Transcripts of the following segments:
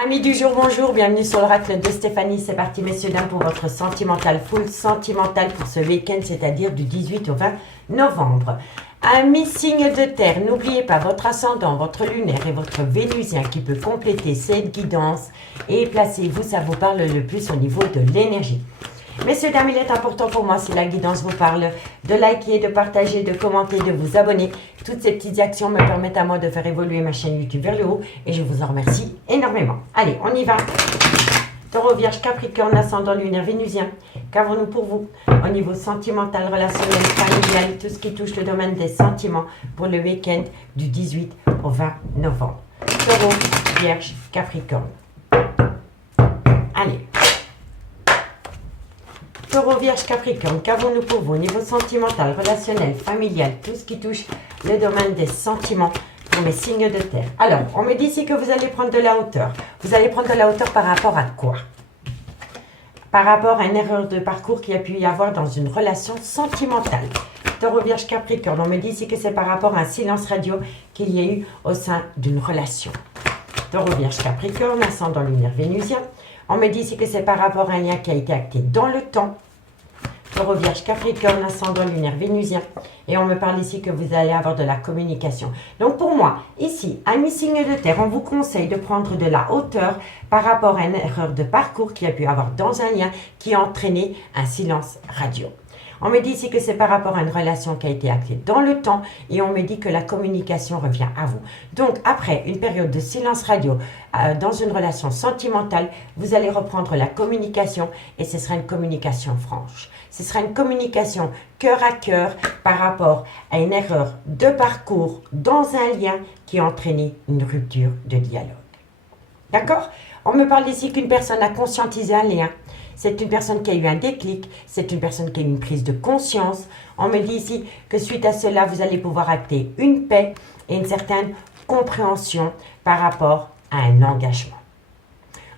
Amis du jour, bonjour, bienvenue sur l'oracle de Stéphanie. C'est parti, messieurs, dames, pour votre sentimental, full sentimental pour ce week-end, c'est-à-dire du 18 au 20 novembre. Amis signe de terre, n'oubliez pas votre ascendant, votre lunaire et votre vénusien qui peut compléter cette guidance. Et placez-vous, ça vous parle le plus au niveau de l'énergie. Messieurs, dames, il est important pour moi, si la guidance vous parle, de liker, de partager, de commenter, de vous abonner. Toutes ces petites actions me permettent à moi de faire évoluer ma chaîne YouTube vers le haut et je vous en remercie énormément. Allez, on y va. Taureau, Vierge, Capricorne, ascendant lunaire, vénusien. Qu'avons-nous pour vous au niveau sentimental, relationnel, familial, tout ce qui touche le domaine des sentiments pour le week-end du 18 au 20 novembre. Taureau, Vierge, Capricorne. Allez. Taureau, Vierge, Capricorne, qu'avons-nous pour vous au niveau sentimental, relationnel, familial, tout ce qui touche le domaine des sentiments pour mes signes de terre. Alors, on me dit ici que vous allez prendre de la hauteur. Vous allez prendre de la hauteur par rapport à quoi? Par rapport à une erreur de parcours qu'il y a pu y avoir dans une relation sentimentale. Taureau, Vierge, Capricorne, on me dit ici que c'est par rapport à un silence radio qu'il y a eu au sein d'une relation. Taureau, Vierge, Capricorne, ascendant lunaire, vénusien. On me dit ici que c'est par rapport à un lien qui a été acté dans le temps. Taureau, Vierge, Capricorne, ascendant lunaire, vénusien. Et on me parle ici que vous allez avoir de la communication. Donc pour moi, ici, amis signe de terre, on vous conseille de prendre de la hauteur par rapport à une erreur de parcours qui a pu avoir dans un lien qui a entraîné un silence radio. On me dit ici que c'est par rapport à une relation qui a été actée dans le temps et on me dit que la communication revient à vous. Donc, après une période de silence radio dans une relation sentimentale, vous allez reprendre la communication et ce sera une communication franche. Ce sera une communication cœur à cœur par rapport à une erreur de parcours dans un lien qui a entraîné une rupture de dialogue. D'accord? On me parle ici qu'une personne a conscientisé un lien. C'est une personne qui a eu un déclic, c'est une personne qui a eu une prise de conscience. On me dit ici que suite à cela, vous allez pouvoir acter une paix et une certaine compréhension par rapport à un engagement.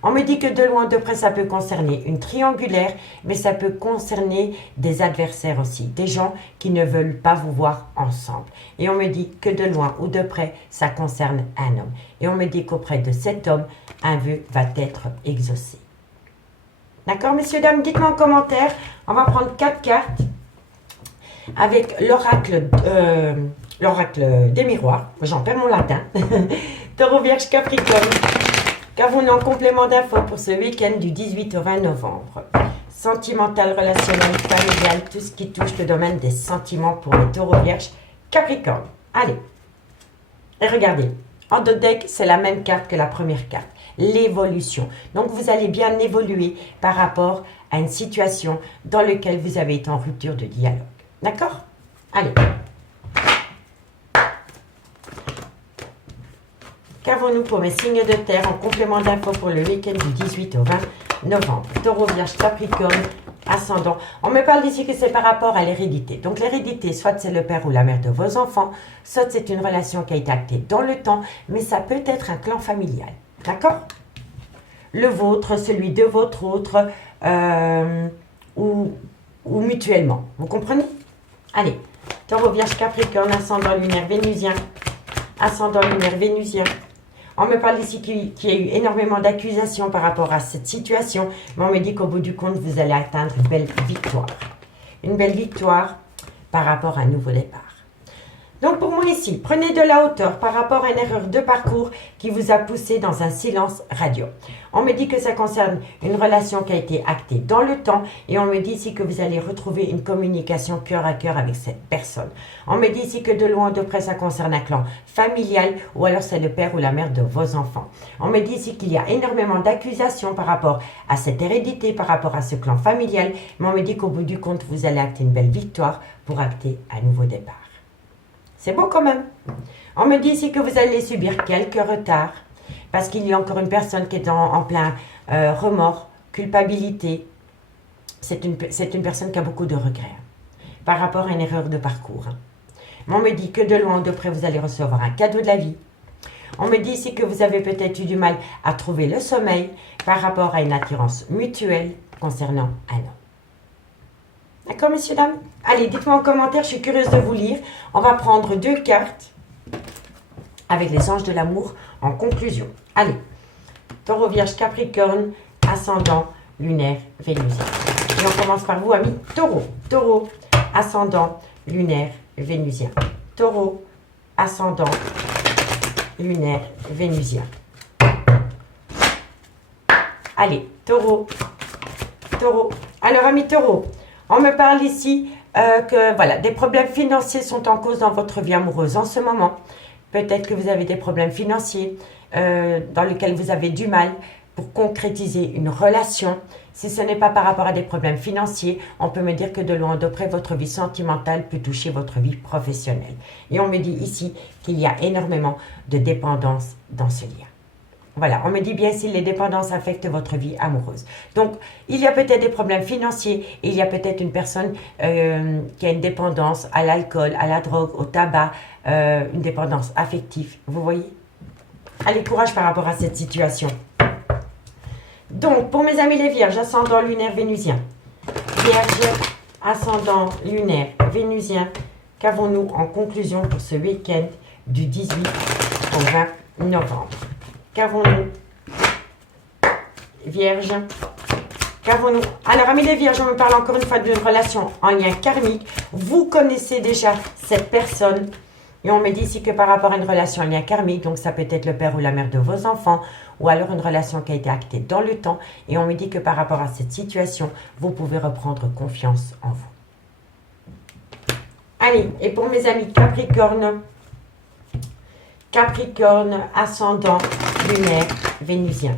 On me dit que de loin, de près, ça peut concerner une triangulaire, mais ça peut concerner des adversaires aussi, des gens qui ne veulent pas vous voir ensemble. Et on me dit que de loin ou de près, ça concerne un homme. Et on me dit qu'auprès de cet homme, un vœu va être exaucé. D'accord, messieurs, dames, dites-moi en commentaire. On va prendre 4 cartes avec l'oracle des miroirs. J'en perds mon latin. Taureau, Vierge, Capricorne. Qu'avons-nous en complément d'infos pour ce week-end du 18 au 20 novembre? Sentimental, relationnel, familial, tout ce qui touche le domaine des sentiments pour les taureaux, Vierge, Capricorne. Allez. Et regardez, en dos de deck, c'est la même carte que la première carte. L'évolution. Donc, vous allez bien évoluer par rapport à une situation dans laquelle vous avez été en rupture de dialogue. D'accord? Allez. Qu'avons-nous pour mes signes de terre en complément d'infos pour le week-end du 18 au 20 novembre? Taureau, Vierge, Capricorne, ascendant. On me parle ici que c'est par rapport à l'hérédité. Donc l'hérédité, soit c'est le père ou la mère de vos enfants, soit c'est une relation qui a été actée dans le temps, mais ça peut être un clan familial. D'accord? Le vôtre, celui de votre autre, ou mutuellement. Vous comprenez? Allez. Taureau, Vierge, Capricorne, ascendant lunaire, vénusien. Ascendant lunaire, vénusien. On me parle ici qu'il y a eu énormément d'accusations par rapport à cette situation, mais on me dit qu'au bout du compte, vous allez atteindre une belle victoire. Une belle victoire par rapport à un nouveau départ. Donc pour moi ici, prenez de la hauteur par rapport à une erreur de parcours qui vous a poussé dans un silence radio. On me dit que ça concerne une relation qui a été actée dans le temps et on me dit ici que vous allez retrouver une communication cœur à cœur avec cette personne. On me dit ici que de loin de près ça concerne un clan familial ou alors c'est le père ou la mère de vos enfants. On me dit ici qu'il y a énormément d'accusations par rapport à cette hérédité, par rapport à ce clan familial, mais on me dit qu'au bout du compte, vous allez acter une belle victoire pour acter un nouveau départ. C'est beau quand même. On me dit ici que vous allez subir quelques retards parce qu'il y a encore une personne qui est en plein remords, culpabilité. C'est une personne qui a beaucoup de regrets par rapport à une erreur de parcours. Mais on me dit que de loin ou de près, vous allez recevoir un cadeau de la vie. On me dit ici que vous avez peut-être eu du mal à trouver le sommeil par rapport à une attirance mutuelle concernant un homme. D'accord, messieurs, dames? Allez, dites-moi en commentaire, je suis curieuse de vous lire. On va prendre 2 cartes avec les anges de l'amour en conclusion. Allez, Taureau, Vierge, Capricorne, ascendant, lunaire, vénusien. Et on commence par vous, amis Taureau. Taureau, ascendant, lunaire, vénusien. Taureau, ascendant, lunaire, vénusien. Allez, Taureau. Taureau. Alors, amis Taureau, on me parle ici que voilà, des problèmes financiers sont en cause dans votre vie amoureuse en ce moment. Peut-être que vous avez des problèmes financiers dans lesquels vous avez du mal pour concrétiser une relation. Si ce n'est pas par rapport à des problèmes financiers, on peut me dire que de loin de près, votre vie sentimentale peut toucher votre vie professionnelle. Et on me dit ici qu'il y a énormément de dépendance dans ce lien. Voilà, on me dit bien si les dépendances affectent votre vie amoureuse. Donc, il y a peut-être des problèmes financiers, il y a peut-être une personne qui a une dépendance à l'alcool, à la drogue, au tabac, une dépendance affective, vous voyez? Allez, courage par rapport à cette situation. Donc, pour mes amis les vierges, ascendant lunaire vénusien. Vierge, ascendant lunaire vénusien. Qu'avons-nous en conclusion pour ce week-end du 18 au 20 novembre? Qu'avons-nous? Vierge. Qu'avons-nous? Alors, amis les vierges, on me parle encore une fois d'une relation en lien karmique. Vous connaissez déjà cette personne. Et on me dit ici que par rapport à une relation en lien karmique, donc ça peut être le père ou la mère de vos enfants, ou alors une relation qui a été actée dans le temps. Et on me dit que par rapport à cette situation, vous pouvez reprendre confiance en vous. Allez, et pour mes amis Capricorne, Capricorne, ascendant, lunaire, vénusien.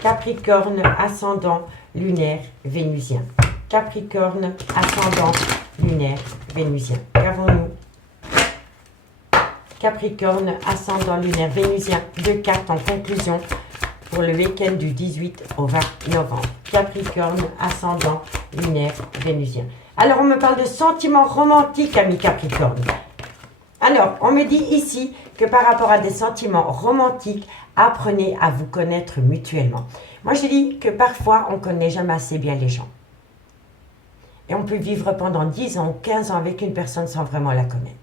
Capricorne, ascendant, lunaire, vénusien. Capricorne, ascendant, lunaire, vénusien. Qu'avons-nous? Capricorne, ascendant, lunaire, vénusien. 2 cartes en conclusion pour le week-end du 18 au 20 novembre. Capricorne, ascendant, lunaire, vénusien. Alors, on me parle de sentiments romantiques, amis Capricorne. Alors, on me dit ici que par rapport à des sentiments romantiques, apprenez à vous connaître mutuellement. Moi, je dis que parfois, on ne connaît jamais assez bien les gens. Et on peut vivre pendant 10 ans ou 15 ans avec une personne sans vraiment la connaître.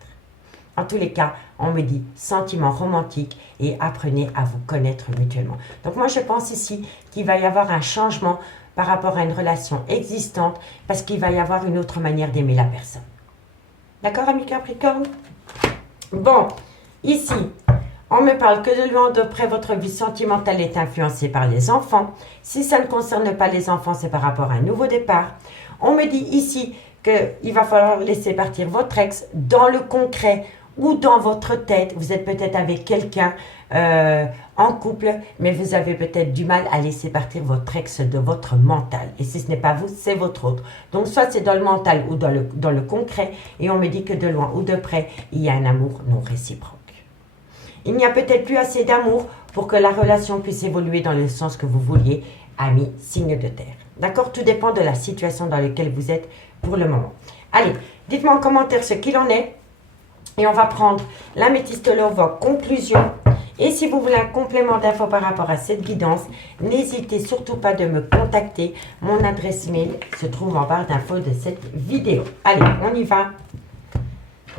En tous les cas, on me dit sentiments romantiques et apprenez à vous connaître mutuellement. Donc moi, je pense ici qu'il va y avoir un changement par rapport à une relation existante parce qu'il va y avoir une autre manière d'aimer la personne. D'accord, amis Capricorne? Bon, ici, on me parle que de loin de près, votre vie sentimentale est influencée par les enfants. Si ça ne concerne pas les enfants, c'est par rapport à un nouveau départ. On me dit ici qu'il va falloir laisser partir votre ex dans le concret ou dans votre tête. Vous êtes peut-être avec quelqu'un en couple, mais vous avez peut-être du mal à laisser partir votre ex de votre mental. Et si ce n'est pas vous, c'est votre autre. Donc, soit c'est dans le mental ou dans le concret. Et on me dit que de loin ou de près, il y a un amour non réciproque. Il n'y a peut-être plus assez d'amour pour que la relation puisse évoluer dans le sens que vous vouliez, amis, signe de terre. D'accord? Tout dépend de la situation dans laquelle vous êtes pour le moment. Allez, dites-moi en commentaire ce qu'il en est. Et on va prendre l'améthyste love en conclusion. Et si vous voulez un complément d'infos par rapport à cette guidance, n'hésitez surtout pas de me contacter. Mon adresse mail se trouve en barre d'infos de cette vidéo. Allez, on y va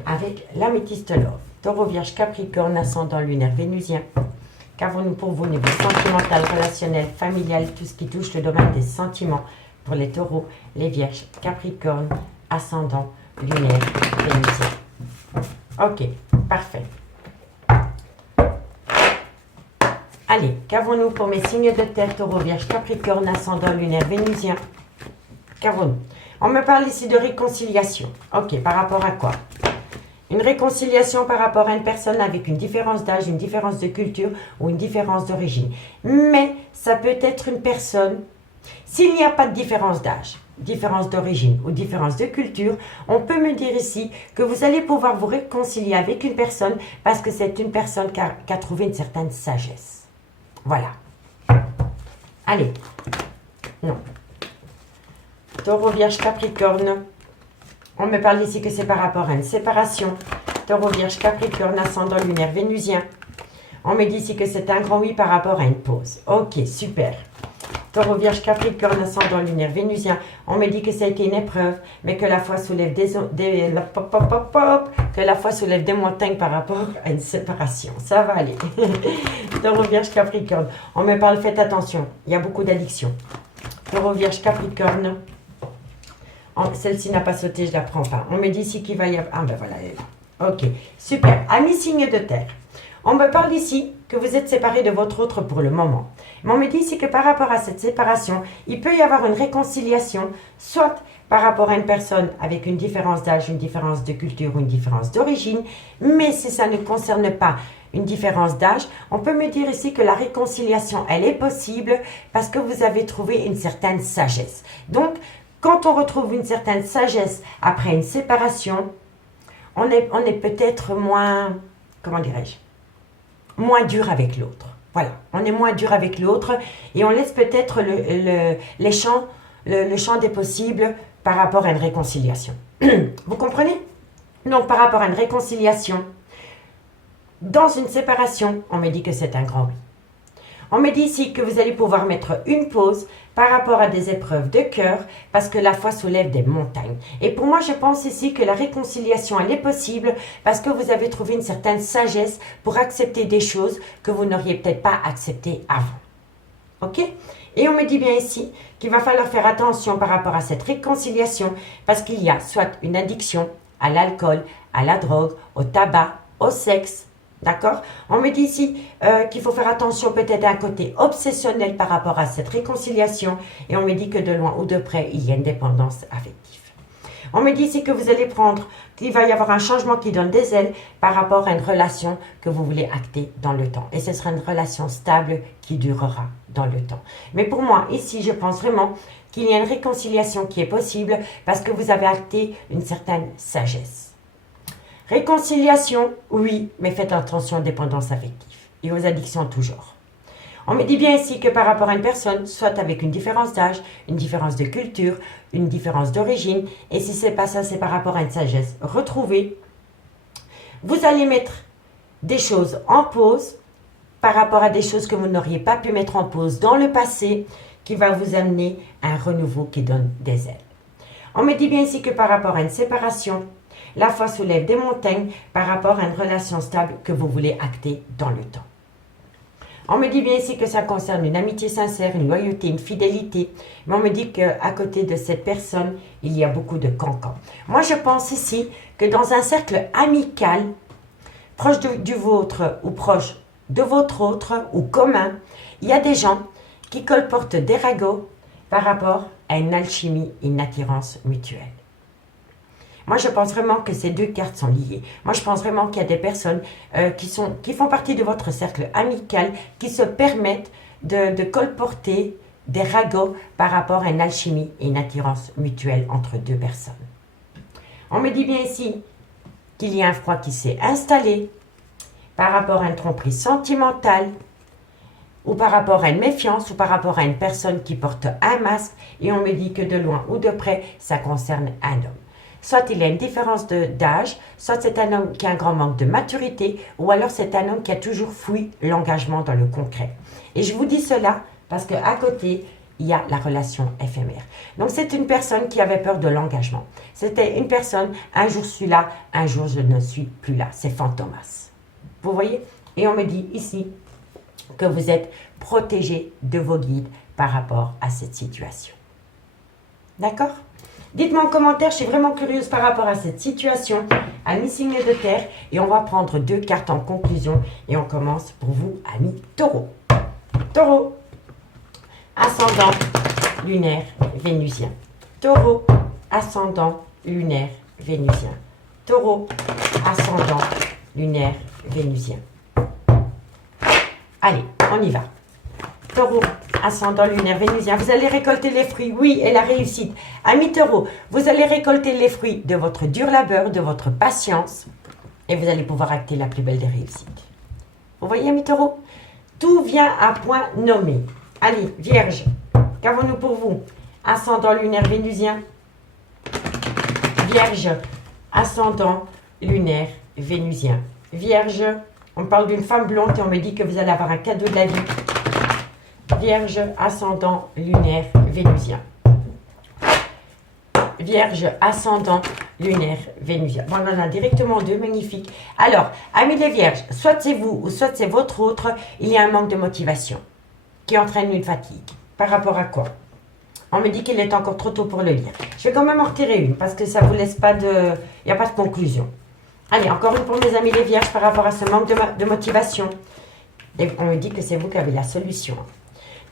avec l'améthyste love. Taureau, Vierge, Capricorne, ascendant lunaire, vénusien. Qu'avons-nous pour vous au niveau sentimental, relationnel, familial, tout ce qui touche le domaine des sentiments pour les taureaux, les vierges, Capricorne, ascendant lunaire, vénusien. Ok, parfait. Allez, qu'avons-nous pour mes signes de terre, taureau, vierge, capricorne, ascendant, lunaire, vénusien? Qu'avons-nous? On me parle ici de réconciliation. Ok, par rapport à quoi? Une réconciliation par rapport à une personne avec une différence d'âge, une différence de culture ou une différence d'origine. Mais ça peut être une personne, s'il n'y a pas de différence d'âge, différence d'origine ou différence de culture, on peut me dire ici que vous allez pouvoir vous réconcilier avec une personne parce que c'est une personne qui a trouvé une certaine sagesse. Voilà. Allez. Non. Taureau, Vierge, Capricorne. On me parle ici que c'est par rapport à une séparation. Taureau, Vierge, Capricorne, ascendant lunaire, vénusien. On me dit ici que c'est un grand oui par rapport à une pause. Ok, super. Taureau, Vierge, Capricorne, ascendant lunaire vénusien. On me dit que ça a été une épreuve, mais que la foi soulève que la foi soulève des montagnes par rapport à une séparation. Ça va aller. Taureau, Vierge, Capricorne. On me parle, faites attention, il y a beaucoup d'addictions. Taureau, Vierge, Capricorne. Celle-ci n'a pas sauté, je la prends pas. On me dit ici qu'il va y avoir... Ah ben voilà, elle est là. Ok, super. Amis signe de terre. On me parle ici que vous êtes séparés de votre autre pour le moment. Mais on me dit ici que par rapport à cette séparation, il peut y avoir une réconciliation, soit par rapport à une personne avec une différence d'âge, une différence de culture ou une différence d'origine. Mais si ça ne concerne pas une différence d'âge, on peut me dire ici que la réconciliation, elle est possible parce que vous avez trouvé une certaine sagesse. Donc, quand on retrouve une certaine sagesse après une séparation, on est peut-être moins, comment dirais-je, moins dur avec l'autre. Voilà, on est moins dur avec l'autre et on laisse peut-être le champ des possibles par rapport à une réconciliation. Vous comprenez? Donc, par rapport à une réconciliation, dans une séparation, on me dit que c'est un grand oui. On me dit ici que vous allez pouvoir mettre une pause par rapport à des épreuves de cœur parce que la foi soulève des montagnes. Et pour moi, je pense ici que la réconciliation, elle est possible parce que vous avez trouvé une certaine sagesse pour accepter des choses que vous n'auriez peut-être pas acceptées avant. Ok? Et on me dit bien ici qu'il va falloir faire attention par rapport à cette réconciliation parce qu'il y a soit une addiction à l'alcool, à la drogue, au tabac, au sexe. D'accord? On me dit ici qu'il faut faire attention peut-être à un côté obsessionnel par rapport à cette réconciliation et on me dit que de loin ou de près, il y a une dépendance affective. On me dit ici que vous allez prendre, qu'il va y avoir un changement qui donne des ailes par rapport à une relation que vous voulez acter dans le temps. Et ce sera une relation stable qui durera dans le temps. Mais pour moi, ici, je pense vraiment qu'il y a une réconciliation qui est possible parce que vous avez acté une certaine sagesse. Réconciliation, oui, mais faites attention aux dépendances affectives et aux addictions toujours. On me dit bien ici que par rapport à une personne, soit avec une différence d'âge, une différence de culture, une différence d'origine, et si c'est pas ça, c'est par rapport à une sagesse retrouvée, vous allez mettre des choses en pause par rapport à des choses que vous n'auriez pas pu mettre en pause dans le passé, qui va vous amener à un renouveau qui donne des ailes. On me dit bien ici que par rapport à une séparation, la foi soulève des montagnes par rapport à une relation stable que vous voulez acter dans le temps. On me dit bien ici que ça concerne une amitié sincère, une loyauté, une fidélité. Mais on me dit qu'à côté de cette personne, il y a beaucoup de cancans. Moi, je pense ici que dans un cercle amical, proche du vôtre ou proche de votre autre ou commun, il y a des gens qui colportent des ragots par rapport à une alchimie, une attirance mutuelle. Moi, je pense vraiment que ces deux cartes sont liées. Moi, je pense vraiment qu'il y a des personnes qui font partie de votre cercle amical, qui se permettent de colporter des ragots par rapport à une alchimie et une attirance mutuelle entre deux personnes. On me dit bien ici qu'il y a un froid qui s'est installé par rapport à une tromperie sentimentale, ou par rapport à une méfiance, ou par rapport à une personne qui porte un masque, et on me dit que de loin ou de près, ça concerne un homme. Soit il y a une différence d'âge, soit c'est un homme qui a un grand manque de maturité, ou alors c'est un homme qui a toujours fui l'engagement dans le concret. Et je vous dis cela parce qu'à côté, il y a la relation éphémère. Donc c'est une personne qui avait peur de l'engagement. C'était une personne, un jour je suis là, un jour je ne suis plus là. C'est Fantomas. Vous voyez? Et on me dit ici que vous êtes protégé de vos guides par rapport à cette situation. D'accord? Dites-moi en commentaire, je suis vraiment curieuse par rapport à cette situation, amis signes de terre, et on va prendre deux cartes en conclusion, et on commence pour vous, amis taureaux. Taureau, ascendant lunaire vénusien. Taureau, ascendant lunaire vénusien. Taureau, ascendant lunaire vénusien. Allez, on y va. Taureau, ascendant lunaire vénusien, vous allez récolter les fruits, oui, et la réussite. Amis taureaux, vous allez récolter les fruits de votre dur labeur, de votre patience, et vous allez pouvoir acter la plus belle des réussites. Vous voyez, amis taureaux? Tout vient à point nommé. Allez, Vierge, qu'avons-nous pour vous? Ascendant lunaire vénusien. Vierge, ascendant lunaire vénusien. Vierge, on parle d'une femme blonde et on me dit que vous allez avoir un cadeau de la vie. Vierge, ascendant lunaire vénusien. Vierge, ascendant lunaire vénusien. Bon, on en a directement deux, magnifique. Alors, amis les vierges, soit c'est vous ou soit c'est votre autre, il y a un manque de motivation qui entraîne une fatigue. Par rapport à quoi? On me dit qu'il est encore trop tôt pour le lire. Je vais quand même en retirer une parce que ça ne vous laisse pas de... Il n'y a pas de conclusion. Allez, encore une pour mes amis les vierges par rapport à ce manque de motivation. Et on me dit que c'est vous qui avez la solution.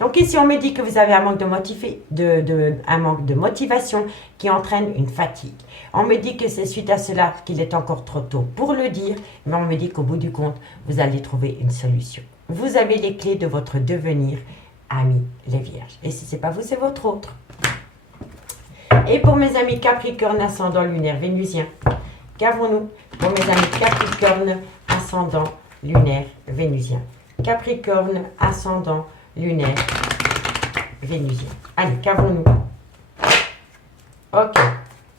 Donc ici, on me dit que vous avez un manque un manque de motivation qui entraîne une fatigue. On me dit que c'est suite à cela qu'il est encore trop tôt pour le dire, mais on me dit qu'au bout du compte, vous allez trouver une solution. Vous avez les clés de votre devenir, amis les vierges. Et si ce n'est pas vous, c'est votre autre. Et pour mes amis Capricorne, ascendant lunaire vénusien, qu'avons-nous pour mes amis Capricorne, ascendant lunaire vénusien? Capricorne, ascendant lunaire vénusien. Allez, qu'avons-nous? Ok.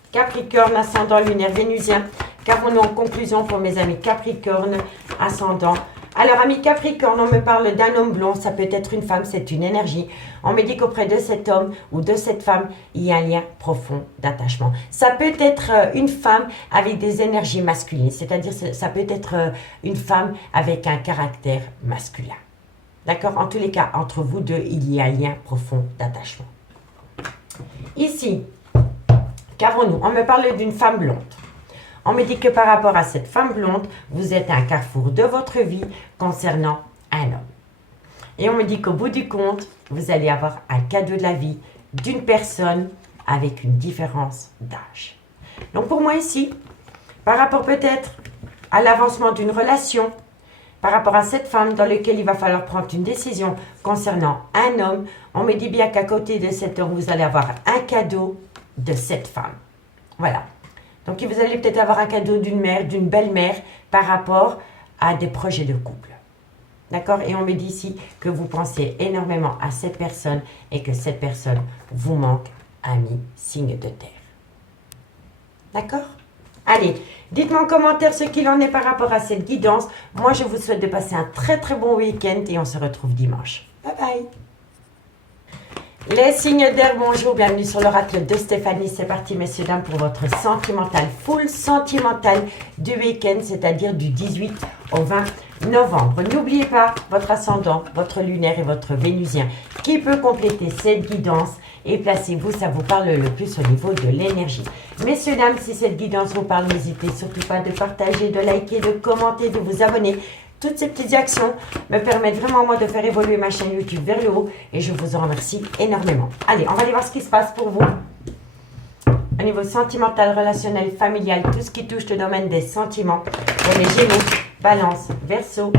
Capricorne, ascendant lunaire vénusien. Qu'avons-nous en conclusion pour mes amis Capricorne, ascendant? Alors, amis Capricorne, on me parle d'un homme blond. Ça peut être une femme, c'est une énergie. On me dit qu'auprès de cet homme ou de cette femme, il y a un lien profond d'attachement. Ça peut être une femme avec des énergies masculines. C'est-à-dire, ça peut être une femme avec un caractère masculin. D'accord? En tous les cas, entre vous deux, il y a un lien profond d'attachement. Ici, qu'avons-nous? On me parle d'une femme blonde. On me dit que par rapport à cette femme blonde, vous êtes à un carrefour de votre vie concernant un homme. Et on me dit qu'au bout du compte, vous allez avoir un cadeau de la vie d'une personne avec une différence d'âge. Donc pour moi ici, par rapport peut-être à l'avancement d'une relation, par rapport à cette femme dans laquelle il va falloir prendre une décision concernant un homme, on me dit bien qu'à côté de cet homme, vous allez avoir un cadeau de cette femme. Voilà. Donc vous allez peut-être avoir un cadeau d'une mère, d'une belle-mère par rapport à des projets de couple. D'accord? Et on me dit ici que vous pensez énormément à cette personne et que cette personne vous manque, amis, signe de terre. D'accord? Allez, dites-moi en commentaire ce qu'il en est par rapport à cette guidance. Moi, je vous souhaite de passer un très très bon week-end et on se retrouve dimanche. Bye bye! Les signes d'air, bonjour, bienvenue sur l'oracle de Stéphanie. C'est parti, messieurs, dames, pour votre sentimental, full sentimental du week-end, c'est-à-dire du 18 au 20 novembre. N'oubliez pas votre ascendant, votre lunaire et votre vénusien qui peut compléter cette guidance. Et placez-vous, ça vous parle le plus au niveau de l'énergie. Messieurs, dames, si cette guidance vous parle, n'hésitez surtout pas de partager, de liker, de commenter, de vous abonner. Toutes ces petites actions me permettent vraiment moi de faire évoluer ma chaîne YouTube vers le haut et je vous en remercie énormément. Allez, on va aller voir ce qui se passe pour vous. Au niveau sentimental, relationnel, familial, tout ce qui touche le domaine des sentiments. Pour les Gémeaux, Balance, Verseau,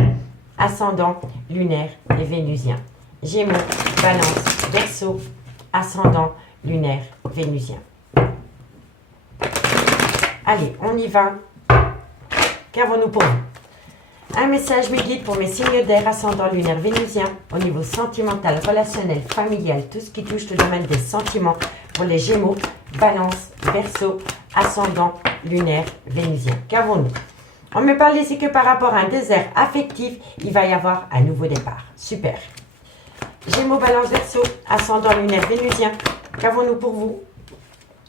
ascendant, lunaire et vénusien. Gémeaux, Balance, Verseau, ascendant, lunaire, vénusien. Allez, on y va. Qu'avons-nous pour vous? Un message me guide pour mes signes d'air, ascendant lunaire vénusien, au niveau sentimental, relationnel, familial, tout ce qui touche le domaine des sentiments, pour les Gémeaux, Balance, Verseau, ascendant lunaire vénusien. Qu'avons-nous? On me parle ici que par rapport à un désert affectif, il va y avoir un nouveau départ. Super. Gémeaux, Balance, Verseau, ascendant lunaire vénusien. Qu'avons-nous pour vous?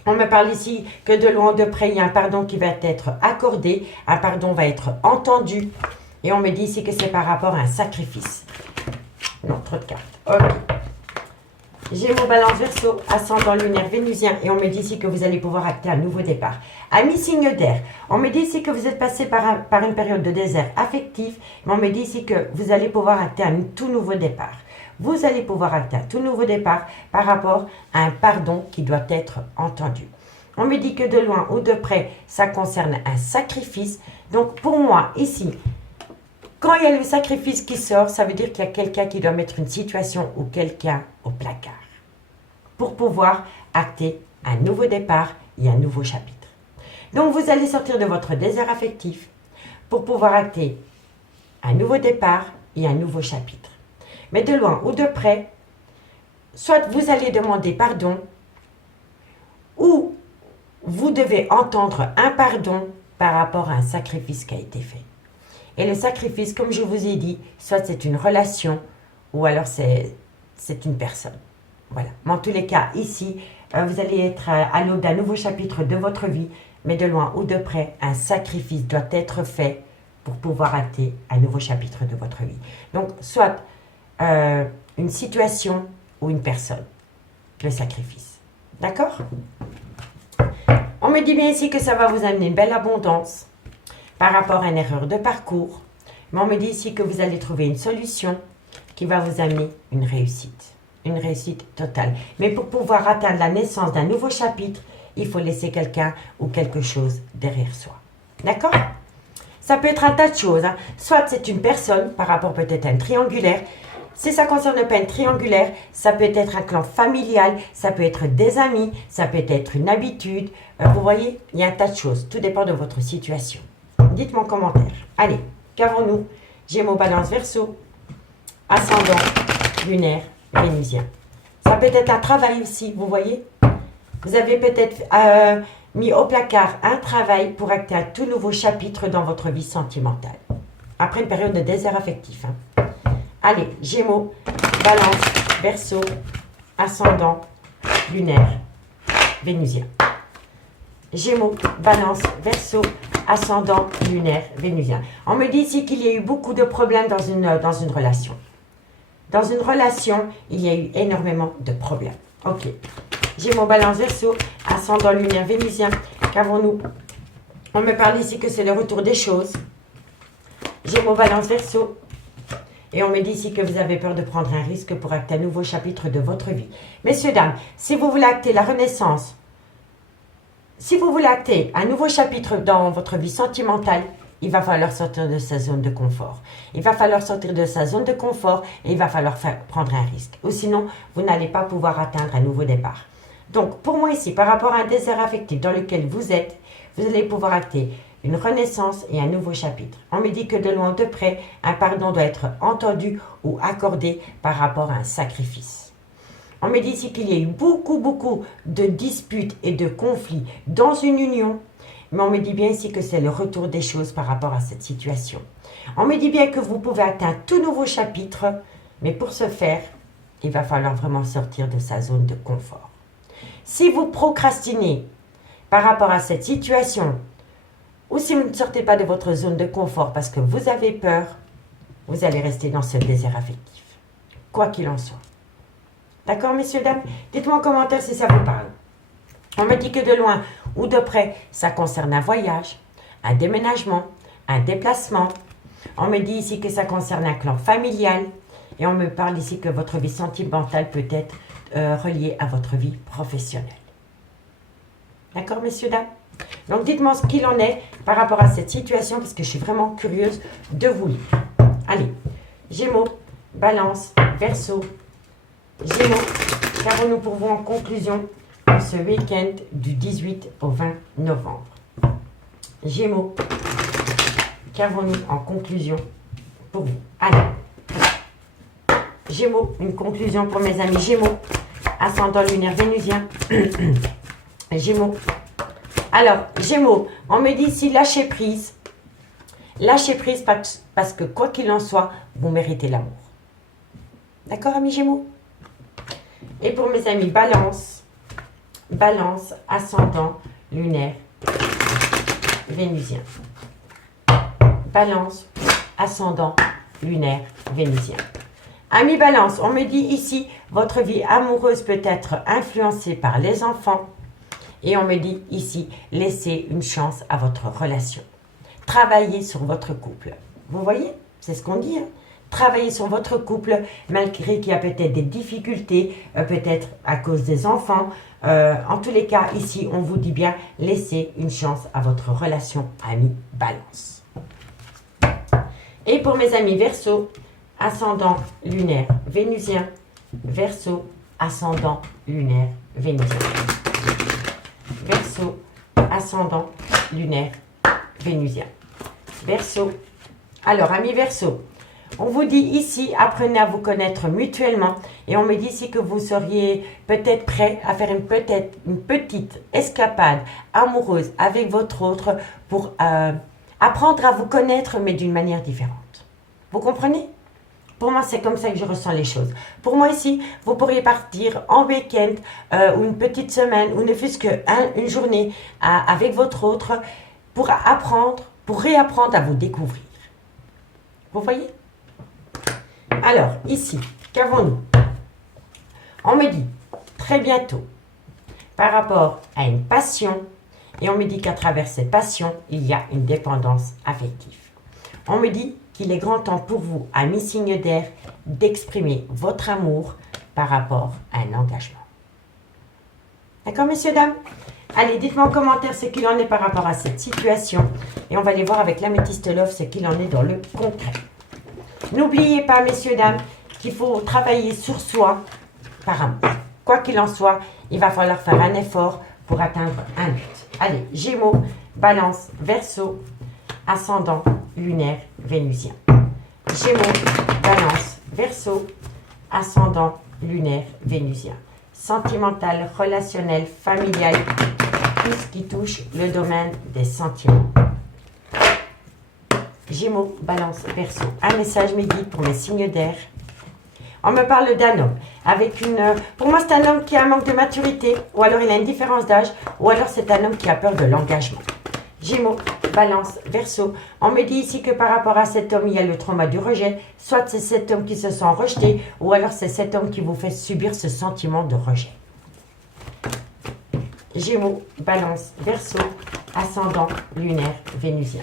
On me parle ici que de loin ou de près, il y a un pardon qui va être accordé, un pardon va être entendu. Et on me dit ici que c'est par rapport à un sacrifice. Non, trop de cartes. Ok. Gémeaux, Balance, Verseau, ascendant lunaire vénusien. Et on me dit ici que vous allez pouvoir acter un nouveau départ. Amis signe d'air, on me dit ici que vous êtes passé par une période de désert affectif. Mais on me dit ici que vous allez pouvoir acter un tout nouveau départ. Vous allez pouvoir acter un tout nouveau départ par rapport à un pardon qui doit être entendu. On me dit que de loin ou de près, ça concerne un sacrifice. Donc pour moi, ici, quand il y a le sacrifice qui sort, ça veut dire qu'il y a quelqu'un qui doit mettre une situation ou quelqu'un au placard pour pouvoir acter un nouveau départ et un nouveau chapitre. Donc vous allez sortir de votre désert affectif pour pouvoir acter un nouveau départ et un nouveau chapitre. Mais de loin ou de près, soit vous allez demander pardon ou vous devez entendre un pardon par rapport à un sacrifice qui a été fait. Et le sacrifice, comme je vous ai dit, soit c'est une relation ou alors c'est c'est une personne. Voilà. Mais en tous les cas, ici, vous allez être à l'aube d'un nouveau chapitre de votre vie, mais de loin ou de près, un sacrifice doit être fait pour pouvoir acter un nouveau chapitre de votre vie. Donc, soit une situation ou une personne, le sacrifice. D'accord? On me dit bien ici que ça va vous amener une belle abondance par rapport à une erreur de parcours, mais on me dit ici que vous allez trouver une solution qui va vous amener une réussite totale. Mais pour pouvoir atteindre la naissance d'un nouveau chapitre, il faut laisser quelqu'un ou quelque chose derrière soi. D'accord? Ça peut être un tas de choses. Hein. Soit c'est une personne par rapport peut-être à une triangulaire. Si ça ne concerne pas une triangulaire, ça peut être un clan familial, ça peut être des amis, ça peut être une habitude. Vous voyez, il y a un tas de choses. Tout dépend de votre situation. Dites-moi en commentaire. Allez, qu'avons-nous? Gémeaux, Balance, Verseau, ascendant, lunaire, vénusien. Ça peut être un travail aussi, vous voyez. Vous avez peut-être mis au placard un travail pour acter un tout nouveau chapitre dans votre vie sentimentale. Après une période de désert affectif. Hein. Allez, Gémeaux, Balance, Verseau, ascendant, lunaire, vénusien. Gémeaux, Balance, Verseau, ascendant, lunaire, vénusien. On me dit ici qu'il y a eu beaucoup de problèmes dans une relation. Dans une relation, il y a eu énormément de problèmes. Ok. Gémeaux, Balance, Verseau, ascendant, lunaire, vénusien. Qu'avons-nous? On me parle ici que c'est le retour des choses. Gémeaux, Balance, Verseau. Et on me dit ici que vous avez peur de prendre un risque pour acter un nouveau chapitre de votre vie. Messieurs, dames, si vous voulez acter la renaissance, si vous voulez acter un nouveau chapitre dans votre vie sentimentale, il va falloir sortir de sa zone de confort. Il va falloir sortir de sa zone de confort et il va falloir prendre un risque. Ou sinon, vous n'allez pas pouvoir atteindre un nouveau départ. Donc, pour moi ici, par rapport à un désert affectif dans lequel vous êtes, vous allez pouvoir acter une renaissance et un nouveau chapitre. On me dit que de loin ou de près, un pardon doit être entendu ou accordé par rapport à un sacrifice. On me dit ici qu'il y a eu beaucoup de disputes et de conflits dans une union, mais on me dit bien ici que c'est le retour des choses par rapport à cette situation. On me dit bien que vous pouvez atteindre un tout nouveau chapitre, mais pour ce faire, il va falloir vraiment sortir de sa zone de confort. Si vous procrastinez par rapport à cette situation, ou si vous ne sortez pas de votre zone de confort parce que vous avez peur, vous allez rester dans ce désert affectif, quoi qu'il en soit. D'accord, messieurs, dames? Dites-moi en commentaire si ça vous parle. On me dit que de loin ou de près, ça concerne un voyage, un déménagement, un déplacement. On me dit ici que ça concerne un clan familial. Et on me parle ici que votre vie sentimentale peut être reliée à votre vie professionnelle. D'accord, messieurs, dames? Donc, dites-moi ce qu'il en est par rapport à cette situation, parce que je suis vraiment curieuse de vous lire. Allez, Gémeaux, Balance, Verseau, Gémeaux, qu'avons-nous pour vous en conclusion de ce week-end du 18 au 20 novembre? Gémeaux, qu'avons-nous en conclusion pour vous? Allez, Gémeaux, une conclusion pour mes amis Gémeaux, ascendant lunaire vénusien. Gémeaux. Alors, Gémeaux, on me dit ici lâchez prise. Lâchez prise parce que quoi qu'il en soit, vous méritez l'amour. D'accord, amis Gémeaux? Et pour mes amis Balance, Balance, ascendant, lunaire, vénusien. Balance, ascendant, lunaire, vénusien. Amis Balance, on me dit ici, votre vie amoureuse peut être influencée par les enfants. Et on me dit ici, laissez une chance à votre relation. Travaillez sur votre couple. Vous voyez, c'est ce qu'on dit, hein? Travaillez sur votre couple, malgré qu'il y a peut-être des difficultés, peut-être à cause des enfants. En tous les cas, ici, on vous dit bien, laissez une chance à votre relation, amis Balance. Et pour mes amis Verseau, ascendant lunaire vénusien, Verseau, ascendant lunaire vénusien. Verseau, ascendant lunaire vénusien. Verseau. Alors, amis Verseau, on vous dit ici, apprenez à vous connaître mutuellement. Et on me dit ici que vous seriez peut-être prêt à faire une petite escapade amoureuse avec votre autre pour apprendre à vous connaître, mais d'une manière différente. Vous comprenez? Pour moi, c'est comme ça que je ressens les choses. Pour moi, ici, vous pourriez partir en week-end ou une petite semaine ou ne fût-ce qu'une journée avec votre autre pour apprendre, pour réapprendre à vous découvrir. Vous voyez? Alors, ici, qu'avons-nous? On me dit très bientôt par rapport à une passion et on me dit qu'à travers cette passion, il y a une dépendance affective. On me dit qu'il est grand temps pour vous, amis signes d'air, d'exprimer votre amour par rapport à un engagement. D'accord, messieurs, dames? Allez, dites-moi en commentaire ce qu'il en est par rapport à cette situation. Et on va aller voir avec l'améthyste love ce qu'il en est dans le concret. N'oubliez pas, messieurs, dames, qu'il faut travailler sur soi par amour. Quoi qu'il en soit, il va falloir faire un effort pour atteindre un but. Allez, Gémeaux, Balance, Verseau, ascendant, lunaire, vénusien. Gémeaux, Balance, Verseau, ascendant, lunaire, vénusien. Sentimental, relationnel, familial, tout ce qui touche le domaine des sentiments. Gémeaux, Balance, Verseau. Un message me guide pour mes signes d'air. On me parle d'un homme avec pour moi, c'est un homme qui a un manque de maturité, ou alors il a une différence d'âge, ou alors c'est un homme qui a peur de l'engagement. Gémeaux, Balance, Verseau. On me dit ici que par rapport à cet homme, il y a le trauma du rejet. Soit c'est cet homme qui se sent rejeté, ou alors c'est cet homme qui vous fait subir ce sentiment de rejet. Gémeaux, Balance, Verseau, ascendant, lunaire, vénusien.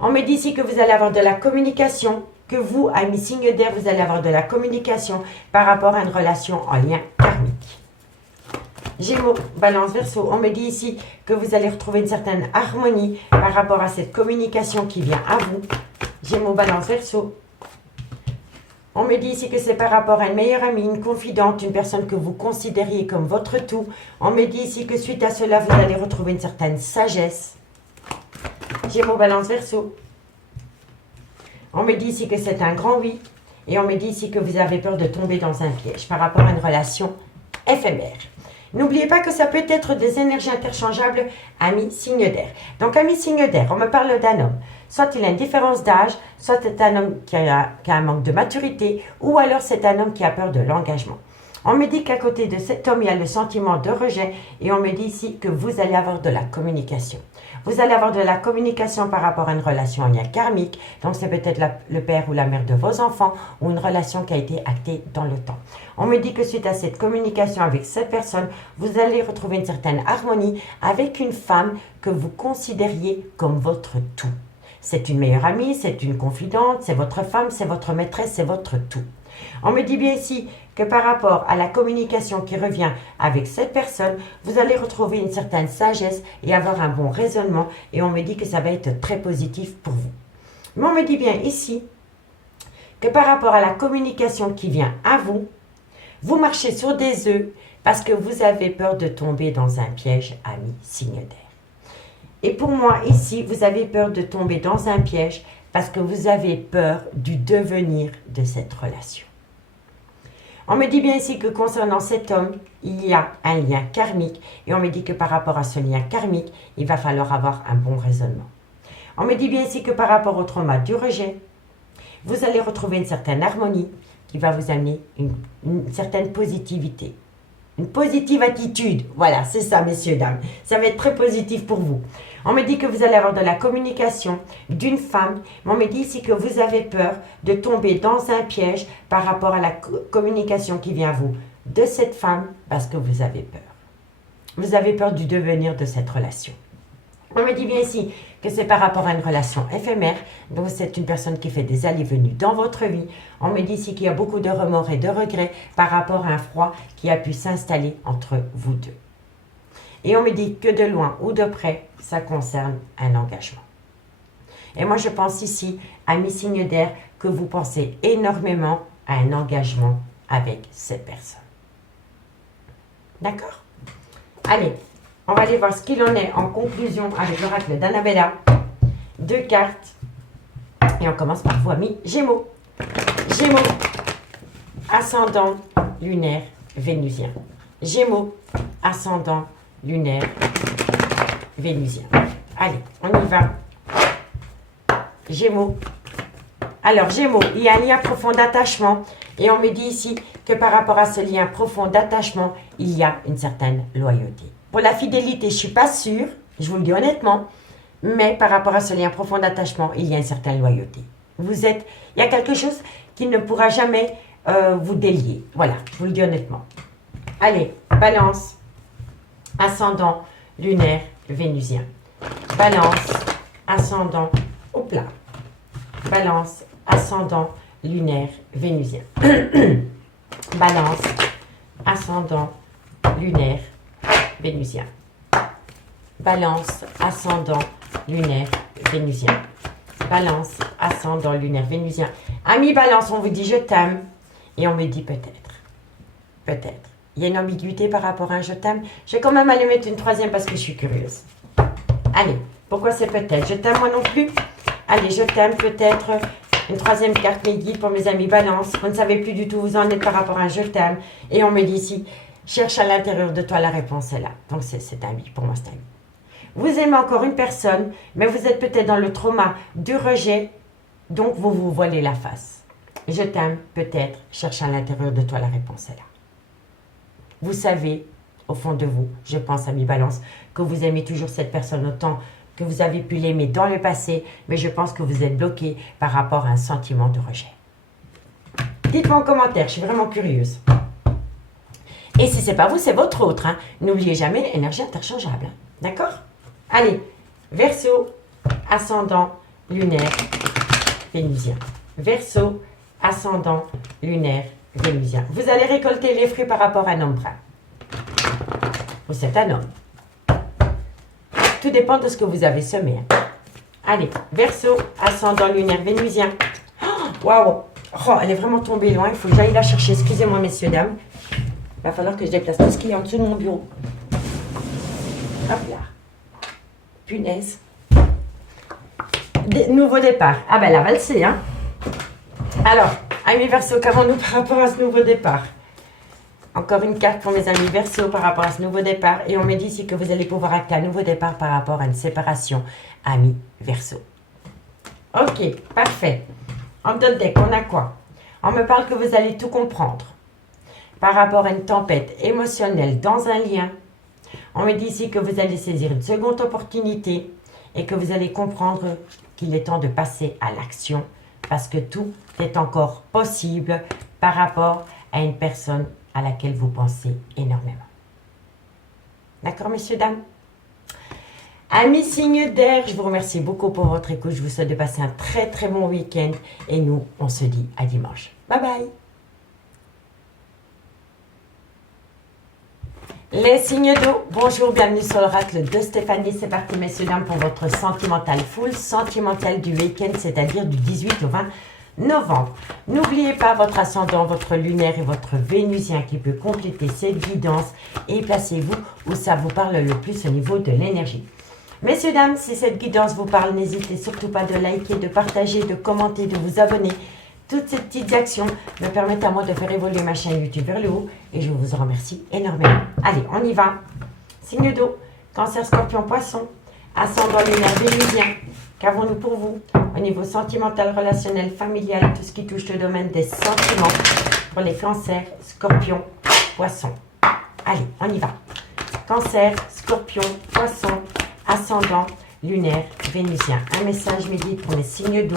On me dit ici que vous allez avoir de la communication, que vous, amis signes d'air, vous allez avoir de la communication par rapport à une relation en lien karmique. Gémeaux, Balance, Verseau, on me dit ici que vous allez retrouver une certaine harmonie par rapport à cette communication qui vient à vous. Gémeaux, Balance, Verseau. On me dit ici que c'est par rapport à une meilleure amie, une confidente, une personne que vous considériez comme votre tout. On me dit ici que suite à cela, vous allez retrouver une certaine sagesse. Gémeaux, Balance, Verseau. On me dit ici que c'est un grand oui. Et on me dit ici que vous avez peur de tomber dans un piège par rapport à une relation éphémère. N'oubliez pas que ça peut être des énergies interchangeables, amis signes d'air. Donc, amis signes d'air, on me parle d'un homme. Soit il a une différence d'âge, soit c'est un homme qui a un manque de maturité, ou alors c'est un homme qui a peur de l'engagement. On me dit qu'à côté de cet homme, il y a le sentiment de rejet et on me dit ici que vous allez avoir de la communication. Vous allez avoir de la communication par rapport à une relation en lien karmique, donc c'est peut-être le père ou la mère de vos enfants ou une relation qui a été actée dans le temps. On me dit que suite à cette communication avec cette personne, vous allez retrouver une certaine harmonie avec une femme que vous considériez comme votre tout. C'est une meilleure amie, c'est une confidente, c'est votre femme, c'est votre maîtresse, c'est votre tout. On me dit bien ici que par rapport à la communication qui revient avec cette personne, vous allez retrouver une certaine sagesse et avoir un bon raisonnement et on me dit que ça va être très positif pour vous. Mais on me dit bien ici que par rapport à la communication qui vient à vous, vous marchez sur des œufs parce que vous avez peur de tomber dans un piège, ami signe d'air. Et pour moi ici, vous avez peur de tomber dans un piège parce que vous avez peur du devenir de cette relation. On me dit bien ici que concernant cet homme, il y a un lien karmique et on me dit que par rapport à ce lien karmique, il va falloir avoir un bon raisonnement. On me dit bien ici que par rapport au trauma du rejet, vous allez retrouver une certaine harmonie qui va vous amener une certaine positivité. Une positive attitude. Voilà, c'est ça, messieurs, dames. Ça va être très positif pour vous. On me dit que vous allez avoir de la communication d'une femme. Mais on me dit ici que vous avez peur de tomber dans un piège par rapport à la communication qui vient à vous de cette femme parce que vous avez peur. Vous avez peur du devenir de cette relation. On me dit bien ici que c'est par rapport à une relation éphémère, donc c'est une personne qui fait des allées-venues dans votre vie. On me dit ici qu'il y a beaucoup de remords et de regrets par rapport à un froid qui a pu s'installer entre vous deux. Et on me dit que de loin ou de près, ça concerne un engagement. Et moi je pense ici, amis signes d'air, que vous pensez énormément à un engagement avec cette personne. D'accord? Allez, on va aller voir ce qu'il en est en conclusion avec l'oracle d'Annabella. 2 cartes. Et on commence par vous, amis Gémeaux. Gémeaux, ascendant, lunaire, vénusien. Gémeaux, ascendant, lunaire, vénusien. Allez, on y va. Gémeaux, Alors, Gémeaux, il y a un lien profond d'attachement. Et on me dit ici que par rapport à ce lien profond d'attachement, il y a une certaine loyauté. Pour la fidélité, je ne suis pas sûre, je vous le dis honnêtement, mais par rapport à ce lien profond d'attachement, il y a une certaine loyauté. Il y a quelque chose qui ne pourra jamais vous délier. Voilà, je vous le dis honnêtement. Allez, Balance, ascendant, lunaire, vénusien. Balance, ascendant, au plat. Balance, ascendant, lunaire, vénusien. Balance, ascendant, lunaire, vénusien. Balance, ascendant, lunaire, vénusien. Balance, ascendant, lunaire, vénusien. Ami Balance, on vous dit je t'aime et on me dit peut-être. Peut-être. Il y a une ambiguïté par rapport à un je t'aime. Je vais quand même aller mettre une troisième parce que je suis curieuse. Allez, pourquoi c'est peut-être? Je t'aime moi non plus? Allez, je t'aime peut-être. Une troisième carte mes guides pour mes amis Balance. Vous ne savez plus du tout où vous en êtes par rapport à un je t'aime. Et on me dit ici, cherche à l'intérieur de toi, la réponse est là. Donc c'est un oui, pour moi c'est un oui. Vous aimez encore une personne, mais vous êtes peut-être dans le trauma du rejet, donc vous vous voilez la face. Je t'aime, peut-être, cherche à l'intérieur de toi, la réponse est là. Vous savez, au fond de vous, je pense, ami Balance, que vous aimez toujours cette personne autant que vous avez pu l'aimer dans le passé, mais je pense que vous êtes bloqué par rapport à un sentiment de rejet. Dites-moi en commentaire, je suis vraiment curieuse. Et si ce n'est pas vous, c'est votre autre. Hein. N'oubliez jamais l'énergie interchangeable. Hein. D'accord? Allez, Verseau, ascendant, lunaire, vénusien. Verseau, ascendant, lunaire, vénusien. Vous allez récolter les fruits par rapport à un homme brun. Vous êtes un homme. Tout dépend de ce que vous avez semé. Hein. Allez, Verseau, ascendant, lunaire, vénusien. Waouh! Oh, elle est vraiment tombée loin. Il faut que j'aille la chercher. Excusez-moi, messieurs, dames. Il va falloir que je déplace tout ce qui est en dessous de mon bureau. Hop là. Punaise. Nouveau départ. Ah ben là, va le sait, hein. Alors, amis Verseau, qu'avons-nous par rapport à ce nouveau départ? Encore une carte pour mes amis Verseau par rapport à ce nouveau départ. Et on me dit ici que vous allez pouvoir acter un nouveau départ par rapport à une séparation, amis Verseau. Ok, parfait. En top deck, on a quoi? On me parle que vous allez tout comprendre par rapport à une tempête émotionnelle dans un lien. On me dit ici que vous allez saisir une seconde opportunité et que vous allez comprendre qu'il est temps de passer à l'action parce que tout est encore possible par rapport à une personne à laquelle vous pensez énormément. D'accord, messieurs, dames? Amis signes d'air, je vous remercie beaucoup pour votre écoute. Je vous souhaite de passer un très très bon week-end et nous, on se dit à dimanche. Bye bye! Les signes d'eau, bonjour, bienvenue sur l'oracle de Stéphanie. C'est parti, messieurs, dames, pour votre sentimental full sentimental du week-end, c'est-à-dire du 18 au 20 novembre. N'oubliez pas votre ascendant, votre lunaire et votre vénusien qui peut compléter cette guidance et placez-vous où ça vous parle le plus au niveau de l'énergie. Messieurs, dames, si cette guidance vous parle, n'hésitez surtout pas de liker, de partager, de commenter, de vous abonner. Toutes ces petites actions me permettent à moi de faire évoluer ma chaîne YouTube vers le haut et je vous en remercie énormément. Allez, on y va. Signe d'eau, Cancer, Scorpion, Poisson, ascendant lunaire, vénusien. Qu'avons-nous pour vous au niveau sentimental, relationnel, familial, tout ce qui touche le domaine des sentiments pour les cancers, Scorpion, Poisson. Allez, on y va. Cancer, Scorpion, Poisson, ascendant lunaire, vénusien. Un message médié pour les signes d'eau.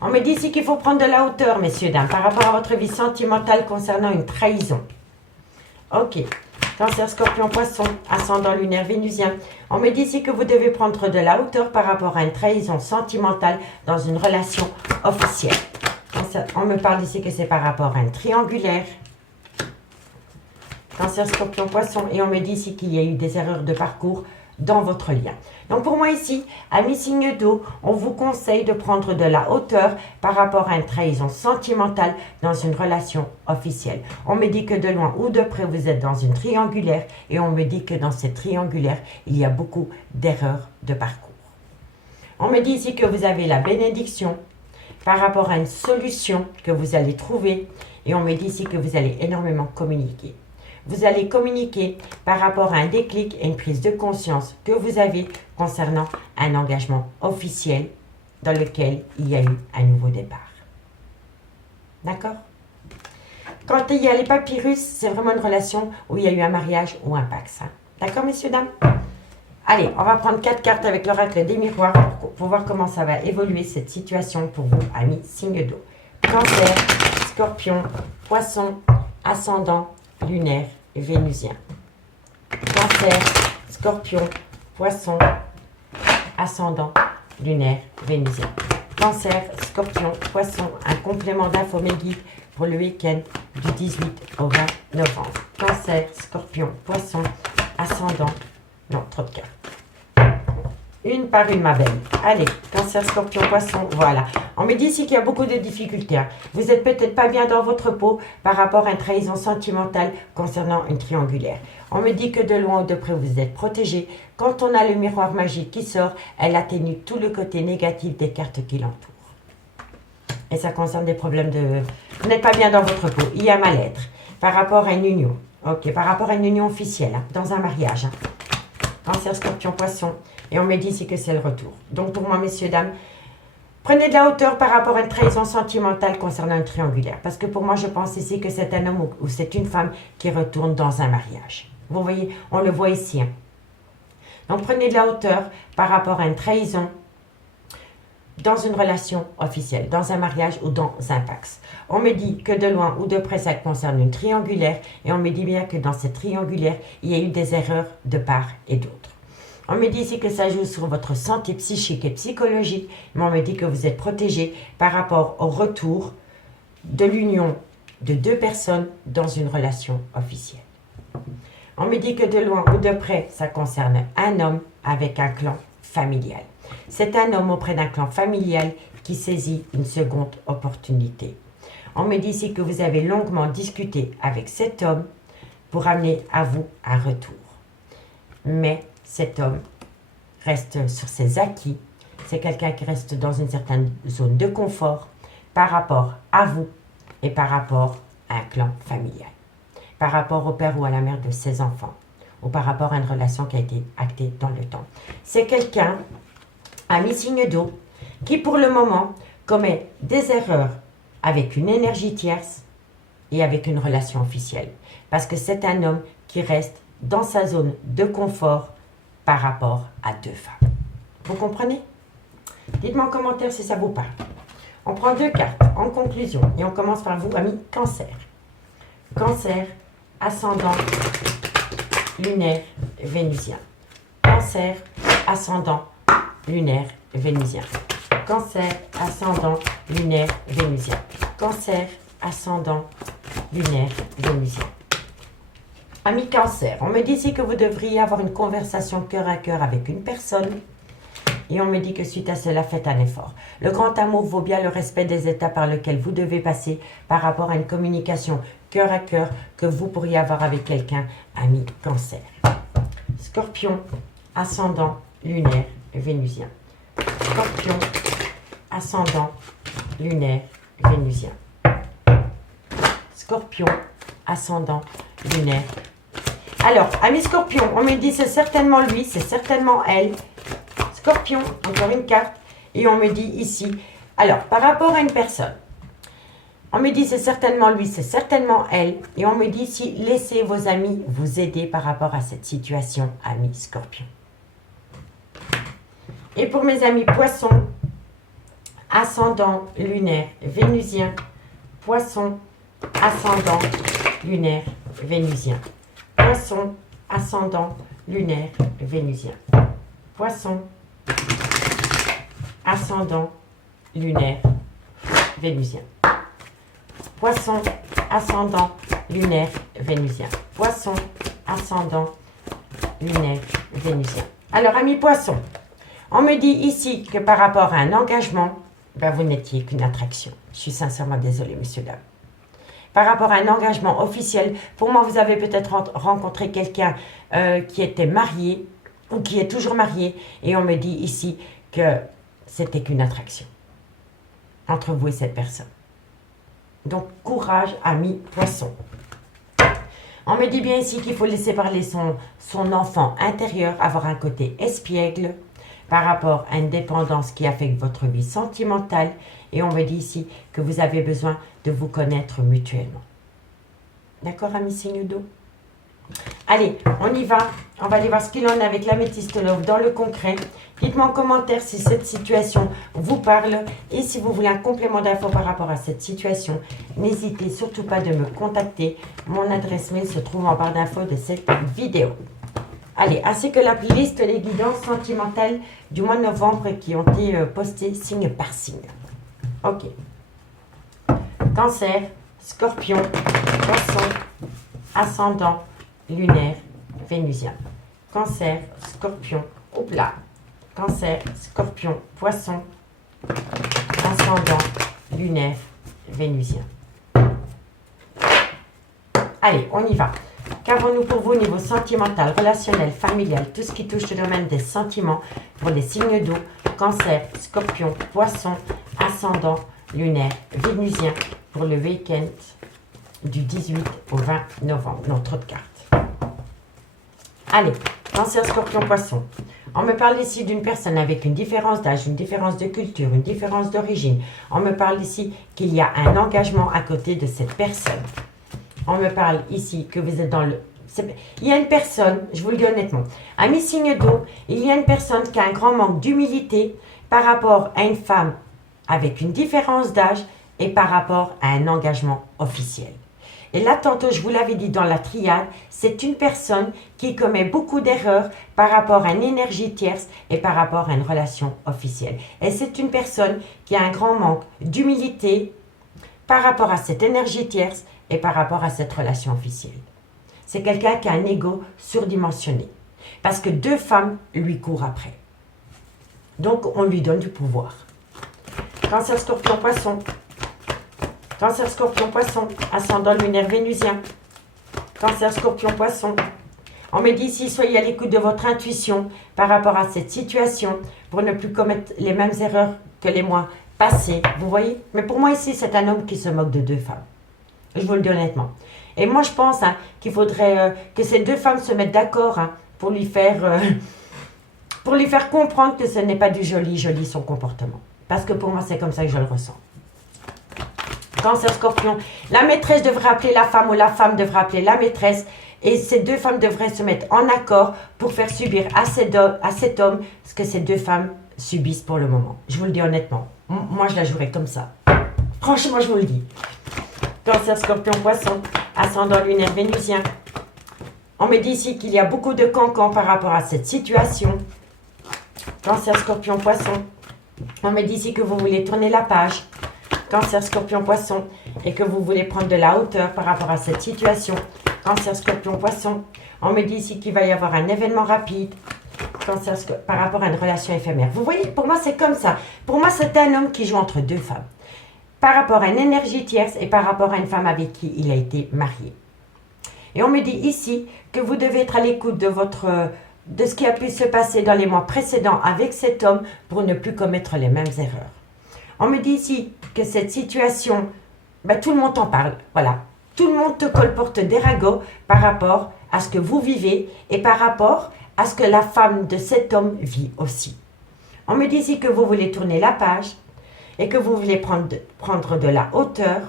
On me dit ici qu'il faut prendre de la hauteur, messieurs, dames, par rapport à votre vie sentimentale concernant une trahison. Ok. Cancer, Scorpion, Poisson, ascendant lunaire, vénusien. On me dit ici que vous devez prendre de la hauteur par rapport à une trahison sentimentale dans une relation officielle. On me parle ici que c'est par rapport à un triangulaire. Cancer, Scorpion, Poisson. Et on me dit ici qu'il y a eu des erreurs de parcours dans votre lien. Donc pour moi ici, amis signes d'eau, on vous conseille de prendre de la hauteur par rapport à une trahison sentimentale dans une relation officielle. On me dit que de loin ou de près, vous êtes dans une triangulaire et on me dit que dans cette triangulaire, il y a beaucoup d'erreurs de parcours. On me dit ici que vous avez la bénédiction par rapport à une solution que vous allez trouver et on me dit ici que vous allez énormément communiquer. Vous allez communiquer par rapport à un déclic et une prise de conscience que vous avez concernant un engagement officiel dans lequel il y a eu un nouveau départ. D'accord? Quand il y a les papyrus, c'est vraiment une relation où il y a eu un mariage ou un pax. Hein. D'accord, messieurs, dames? Allez, on va prendre 4 cartes avec l'oracle des miroirs pour voir comment ça va évoluer cette situation pour vous, amis signe d'eau. Cancer, Scorpion, Poisson, Ascendant, Lunaire, Vénusien. Cancer, Scorpion, Poisson, Ascendant, Lunaire, Vénusien. Cancer, Scorpion, Poisson, un complément d'info guide pour le week-end du 18 au 20 novembre. Cancer, Scorpion, Poisson, Ascendant, non, trop de cartes. Une par une, ma belle. Allez, Cancer, Scorpion, Poisson, voilà. On me dit ici qu'il y a beaucoup de difficultés. Hein. Vous n'êtes peut-être pas bien dans votre peau par rapport à une trahison sentimentale concernant une triangulaire. On me dit que de loin ou de près, vous êtes protégé. Quand on a le miroir magique qui sort, elle atténue tout le côté négatif des cartes qui l'entourent. Et ça concerne des problèmes de... Vous n'êtes pas bien dans votre peau. Il y a mal-être par rapport à une union. Ok, par rapport à une union officielle, hein, dans un mariage. Hein. Cancer, Scorpion, Poisson. Et on me dit ici que c'est le retour. Donc pour moi, messieurs, dames, prenez de la hauteur par rapport à une trahison sentimentale concernant une triangulaire. Parce que pour moi, je pense ici que c'est un homme ou c'est une femme qui retourne dans un mariage. Vous voyez, on le voit ici. Hein. Donc prenez de la hauteur par rapport à une trahison dans une relation officielle, dans un mariage ou dans un pax. On me dit que de loin ou de près, ça concerne une triangulaire. Et on me dit bien que dans cette triangulaire, il y a eu des erreurs de part et d'autre. On me dit ici que ça joue sur votre santé psychique et psychologique, mais on me dit que vous êtes protégé par rapport au retour de l'union de deux personnes dans une relation officielle. On me dit que de loin ou de près, ça concerne un homme avec un clan familial. C'est un homme auprès d'un clan familial qui saisit une seconde opportunité. On me dit ici que vous avez longuement discuté avec cet homme pour amener à vous un retour. Mais cet homme reste sur ses acquis. C'est quelqu'un qui reste dans une certaine zone de confort par rapport à vous et par rapport à un clan familial. Par rapport au père ou à la mère de ses enfants. Ou par rapport à une relation qui a été actée dans le temps. C'est quelqu'un, ami signe d'eau, qui pour le moment commet des erreurs avec une énergie tierce et avec une relation officielle. Parce que c'est un homme qui reste dans sa zone de confort par rapport à deux femmes. Vous comprenez? Dites-moi en commentaire si ça vous parle. On prend 2 cartes en conclusion et on commence par vous, amis Cancer. Cancer, ascendant, lunaire, vénusien. Cancer, ascendant, lunaire, vénusien. Cancer, ascendant, lunaire, vénusien. Cancer, ascendant, lunaire, vénusien. Ami Cancer, on me dit ici que vous devriez avoir une conversation cœur à cœur avec une personne. Et on me dit que suite à cela, faites un effort. Le grand amour vaut bien le respect des étapes par lesquelles vous devez passer par rapport à une communication cœur à cœur que vous pourriez avoir avec quelqu'un, ami Cancer. Scorpion, ascendant, lunaire, vénusien. Scorpion, ascendant, lunaire, vénusien. Scorpion, ascendant, lunaire. Alors, ami Scorpion, on me dit c'est certainement lui, c'est certainement elle. Scorpion, encore une carte. Et on me dit ici, alors, par rapport à une personne, on me dit c'est certainement lui, c'est certainement elle. Et on me dit ici, laissez vos amis vous aider par rapport à cette situation, ami Scorpion. Et pour mes amis Poissons, ascendant, lunaire, vénusien. Poisson, ascendant, lunaire, vénusien. Poisson, ascendant, lunaire, vénusien. Poisson, ascendant, lunaire, vénusien. Poisson, ascendant, lunaire, vénusien. Poisson, ascendant, lunaire, vénusien. Alors, amis Poissons, on me dit ici que par rapport à un engagement, ben, vous n'étiez qu'une attraction. Je suis sincèrement désolée, messieurs, dames. Par rapport à un engagement officiel, pour moi, vous avez peut-être rencontré quelqu'un qui était marié ou qui est toujours marié. Et on me dit ici que c'était qu'une attraction entre vous et cette personne. Donc, courage, amis Poissons. On me dit bien ici qu'il faut laisser parler son enfant intérieur, avoir un côté espiègle, par rapport à une dépendance qui affecte votre vie sentimentale. Et on me dit ici que vous avez besoin de vous connaître mutuellement. D'accord, amis signes d'eau? Allez, on y va. On va aller voir ce qu'il en est avec l'améthyste love dans le concret. Dites-moi en commentaire si cette situation vous parle. Et si vous voulez un complément d'info par rapport à cette situation, n'hésitez surtout pas de me contacter. Mon adresse mail se trouve en barre d'infos de cette vidéo. Allez, ainsi que la liste des guidances sentimentales du mois de novembre qui ont été postées signe par signe. Ok. Cancer, Scorpion, Poisson, Ascendant, lunaire, vénusien. Cancer, Scorpion, hop là. Cancer, Scorpion, Poisson, Ascendant, lunaire, vénusien. Allez, on y va. Qu'avons-nous pour vous au niveau sentimental, relationnel, familial, tout ce qui touche le domaine des sentiments pour les signes d'eau, Cancer, Scorpion, Poisson, Ascendant, lunaire, vénusien pour le week-end du 18 au 20 novembre. Non, trop de cartes. Allez, Cancer, Scorpion, Poisson. On me parle ici d'une personne avec une différence d'âge, une différence de culture, une différence d'origine. On me parle ici qu'il y a un engagement à côté de cette personne. On me parle ici que vous êtes dans le... Il y a une personne, je vous le dis honnêtement, amis signe d'eau, il y a une personne qui a un grand manque d'humilité par rapport à une femme avec une différence d'âge et par rapport à un engagement officiel. Et là, tantôt, je vous l'avais dit dans la triade, c'est une personne qui commet beaucoup d'erreurs par rapport à une énergie tierce et par rapport à une relation officielle. Et c'est une personne qui a un grand manque d'humilité par rapport à cette énergie tierce et par rapport à cette relation officielle. C'est quelqu'un qui a un ego surdimensionné. Parce que deux femmes lui courent après. Donc, on lui donne du pouvoir. Cancer, Scorpion, Poisson. Cancer, Scorpion, Poisson, ascendant lunaire vénusien. Cancer, Scorpion, Poisson. On me dit ici, soyez à l'écoute de votre intuition par rapport à cette situation pour ne plus commettre les mêmes erreurs que les mois passés. Vous voyez? Mais pour moi ici, c'est un homme qui se moque de deux femmes. Je vous le dis honnêtement. Et moi, je pense qu'il faudrait que ces deux femmes se mettent d'accord pour lui faire comprendre que ce n'est pas du joli son comportement. Parce que pour moi, c'est comme ça que je le ressens. Cancer, Scorpion, la maîtresse devrait appeler la femme ou la femme devrait appeler la maîtresse et ces deux femmes devraient se mettre en accord pour faire subir à cet homme ce que ces deux femmes subissent pour le moment. Je vous le dis honnêtement. Moi, je la jouerais comme ça. Franchement, je vous le dis. Cancer, Scorpion, Poisson, ascendant lunaire vénusien. On me dit ici qu'il y a beaucoup de cancans par rapport à cette situation. Cancer, Scorpion, Poisson. On me dit ici que vous voulez tourner la page. Cancer, Scorpion, Poisson, et que vous voulez prendre de la hauteur par rapport à cette situation. Cancer, Scorpion, Poisson. On me dit ici qu'il va y avoir un événement rapide. Cancer, par rapport à une relation éphémère. Vous voyez, pour moi, c'est comme ça. Pour moi, c'est un homme qui joue entre deux femmes. Par rapport à une énergie tierce et par rapport à une femme avec qui il a été marié. Et on me dit ici que vous devez être à l'écoute de ce qui a pu se passer dans les mois précédents avec cet homme pour ne plus commettre les mêmes erreurs. On me dit ici que cette situation, tout le monde en parle, voilà. Tout le monde te colporte des ragots par rapport à ce que vous vivez et par rapport à ce que la femme de cet homme vit aussi. On me dit ici que vous voulez tourner la page et que vous voulez prendre de la hauteur.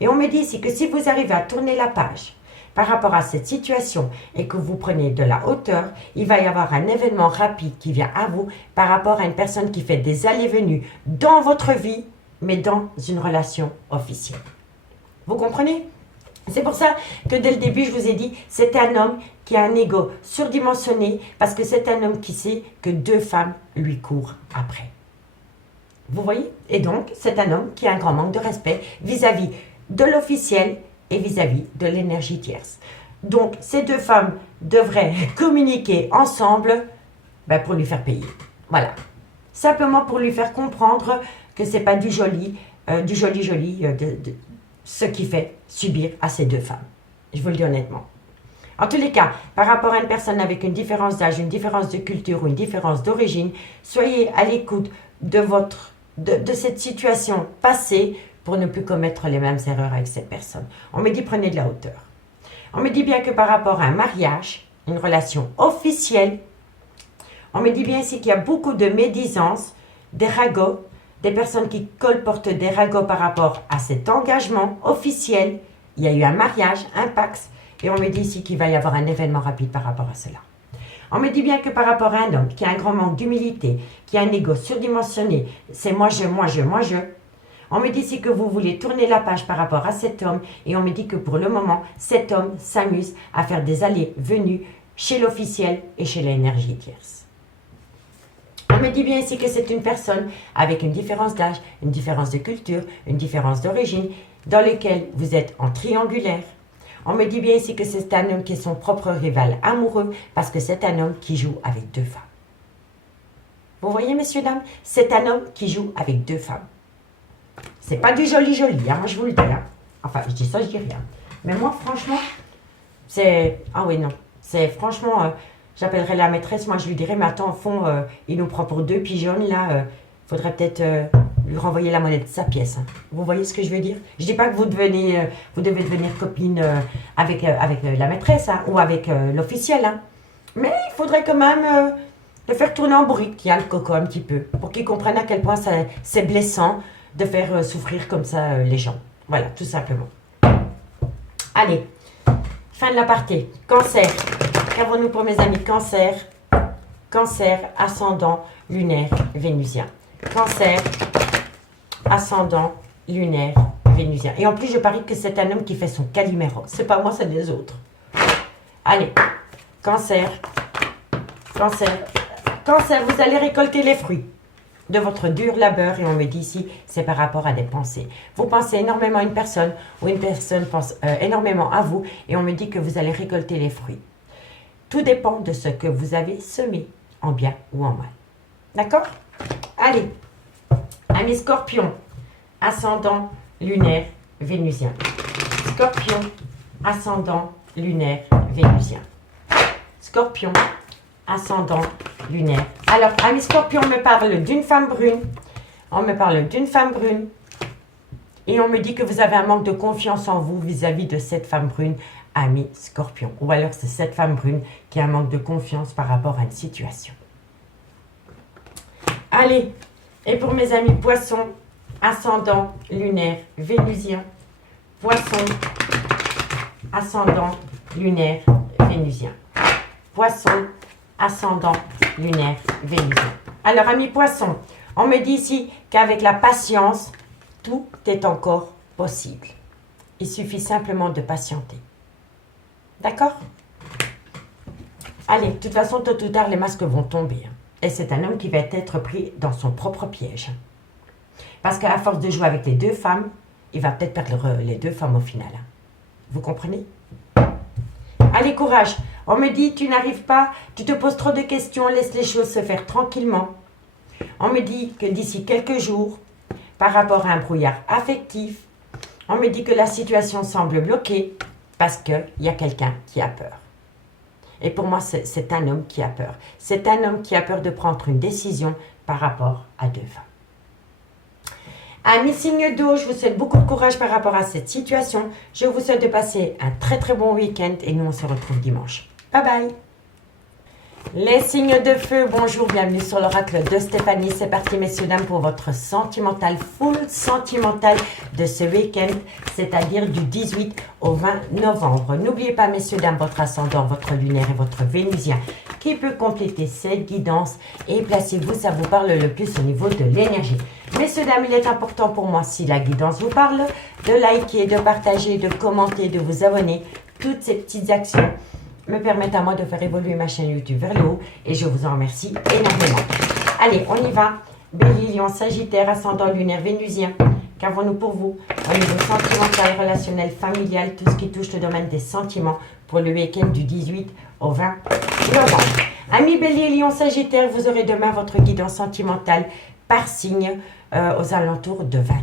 Et on me dit ici que si vous arrivez à tourner la page par rapport à cette situation et que vous prenez de la hauteur, il va y avoir un événement rapide qui vient à vous par rapport à une personne qui fait des allées-venues dans votre vie, mais dans une relation officielle. Vous comprenez? C'est pour ça que dès le début, je vous ai dit, c'est un homme qui a un ego surdimensionné parce que c'est un homme qui sait que deux femmes lui courent après. Vous voyez? Et donc, c'est un homme qui a un grand manque de respect vis-à-vis de l'officiel et vis-à-vis de l'énergie tierce. Donc, ces deux femmes devraient communiquer ensemble pour lui faire payer. Voilà. Simplement pour lui faire comprendre que ce n'est pas du joli, ce qui fait subir à ces deux femmes. Je vous le dis honnêtement. En tous les cas, par rapport à une personne avec une différence d'âge, une différence de culture ou une différence d'origine, soyez à l'écoute de cette situation passée pour ne plus commettre les mêmes erreurs avec cette personne. On me dit prenez de la hauteur. On me dit bien que par rapport à un mariage, une relation officielle, On me dit bien ici qu'il y a beaucoup de médisance, des ragots, des personnes qui colportent des ragots par rapport à cet engagement officiel. Il y a eu un mariage, un pax, et on me dit ici qu'il va y avoir un événement rapide par rapport à cela. On me dit bien que par rapport à un homme qui a un grand manque d'humilité, qui a un ego surdimensionné, c'est moi, je, moi, je, moi, je. On me dit ici que vous voulez tourner la page par rapport à cet homme, et on me dit que pour le moment, cet homme s'amuse à faire des allées-venues chez l'officiel et chez l'énergie tierce. On me dit bien ici que c'est une personne avec une différence d'âge, une différence de culture, une différence d'origine, dans lequel vous êtes en triangulaire. On me dit bien ici que c'est un homme qui est son propre rival amoureux, parce que c'est un homme qui joue avec deux femmes. Vous voyez, messieurs, dames, c'est un homme qui joue avec deux femmes. C'est pas du joli, hein, moi je vous le dis. Hein. Enfin, je dis ça, je dis rien. Mais moi, franchement, c'est... Ah oui, non. C'est franchement... J'appellerai la maîtresse, moi je lui dirais, mais attends, au fond, il nous prend pour deux pigeons, là, faudrait peut-être lui renvoyer la monnaie de sa pièce. Hein. Vous voyez ce que je veux dire? Je dis pas que vous devez devenir copine avec la maîtresse, hein, ou avec l'officiel, hein. Mais il faudrait quand même le faire tourner en bourrique, il y a le coco un petit peu, pour qu'il comprenne à quel point c'est blessant de faire souffrir comme ça les gens. Voilà, tout simplement. Allez, fin de la partie. Cancer. Qu'avons-nous pour mes amis? Cancer, Cancer, ascendant, lunaire, vénusien. Cancer, ascendant, lunaire, vénusien. Et en plus, je parie que c'est un homme qui fait son Calimero. C'est pas moi, c'est les autres. Allez, Cancer, Cancer, Cancer, vous allez récolter les fruits de votre dur labeur, et on me dit ici, c'est par rapport à des pensées. Vous pensez énormément à une personne, ou une personne pense énormément à vous, et on me dit que vous allez récolter les fruits. Tout dépend de ce que vous avez semé, en bien ou en mal. D'accord? Allez, amis Scorpion, ascendant, lunaire, vénusien. Scorpion, ascendant, lunaire, vénusien. Scorpion, ascendant, lunaire. Alors, amis Scorpion, on me parle d'une femme brune. On me parle d'une femme brune. Et on me dit que vous avez un manque de confiance en vous vis-à-vis de cette femme brune, ami Scorpion. Ou alors c'est cette femme brune qui a un manque de confiance par rapport à une situation. Allez, et pour mes amis Poissons, ascendant, lunaire, vénusien. Poissons, ascendant, lunaire, vénusien. Poissons, ascendant, lunaire, vénusien. Alors, amis Poissons, on me dit ici qu'avec la patience, tout est encore possible. Il suffit simplement de patienter. D'accord? Allez, de toute façon, tôt ou tard, les masques vont tomber. Et c'est un homme qui va être pris dans son propre piège. Parce qu'à force de jouer avec les deux femmes, il va peut-être perdre les deux femmes au final. Vous comprenez? Allez, courage. On me dit, tu n'arrives pas, tu te poses trop de questions, laisse les choses se faire tranquillement. On me dit que d'ici quelques jours, par rapport à un brouillard affectif, on me dit que la situation semble bloquée parce qu'il y a quelqu'un qui a peur. Et pour moi, c'est un homme qui a peur. C'est un homme qui a peur de prendre une décision par rapport à deux femmes. Amis signes d'eau, je vous souhaite beaucoup de courage par rapport à cette situation. Je vous souhaite de passer un très très bon week-end et nous on se retrouve dimanche. Bye bye. Les signes de feu, bonjour, bienvenue sur l'oracle de Stéphanie. C'est parti messieurs dames pour votre sentimental, full sentimental de ce week-end, c'est-à-dire du 18 au 20 novembre. N'oubliez pas messieurs dames votre ascendant, votre lunaire et votre vénusien qui peut compléter cette guidance et placez-vous, ça vous parle le plus au niveau de l'énergie. Messieurs dames, il est important pour moi, si la guidance vous parle, de liker, de partager, de commenter, de vous abonner. Toutes ces petites actions me permettent à moi de faire évoluer ma chaîne YouTube vers le haut et je vous en remercie énormément. Allez, on y va. Bélier, Lion, Sagittaire, ascendant lunaire, vénusien. Qu'avons-nous pour vous au niveau sentimental, relationnel, familial, tout ce qui touche le domaine des sentiments pour le week-end du 18 au 20 novembre. Amis Bélier, Lion, Sagittaire, vous aurez demain votre guidance sentimentale par signe aux alentours de 20 h.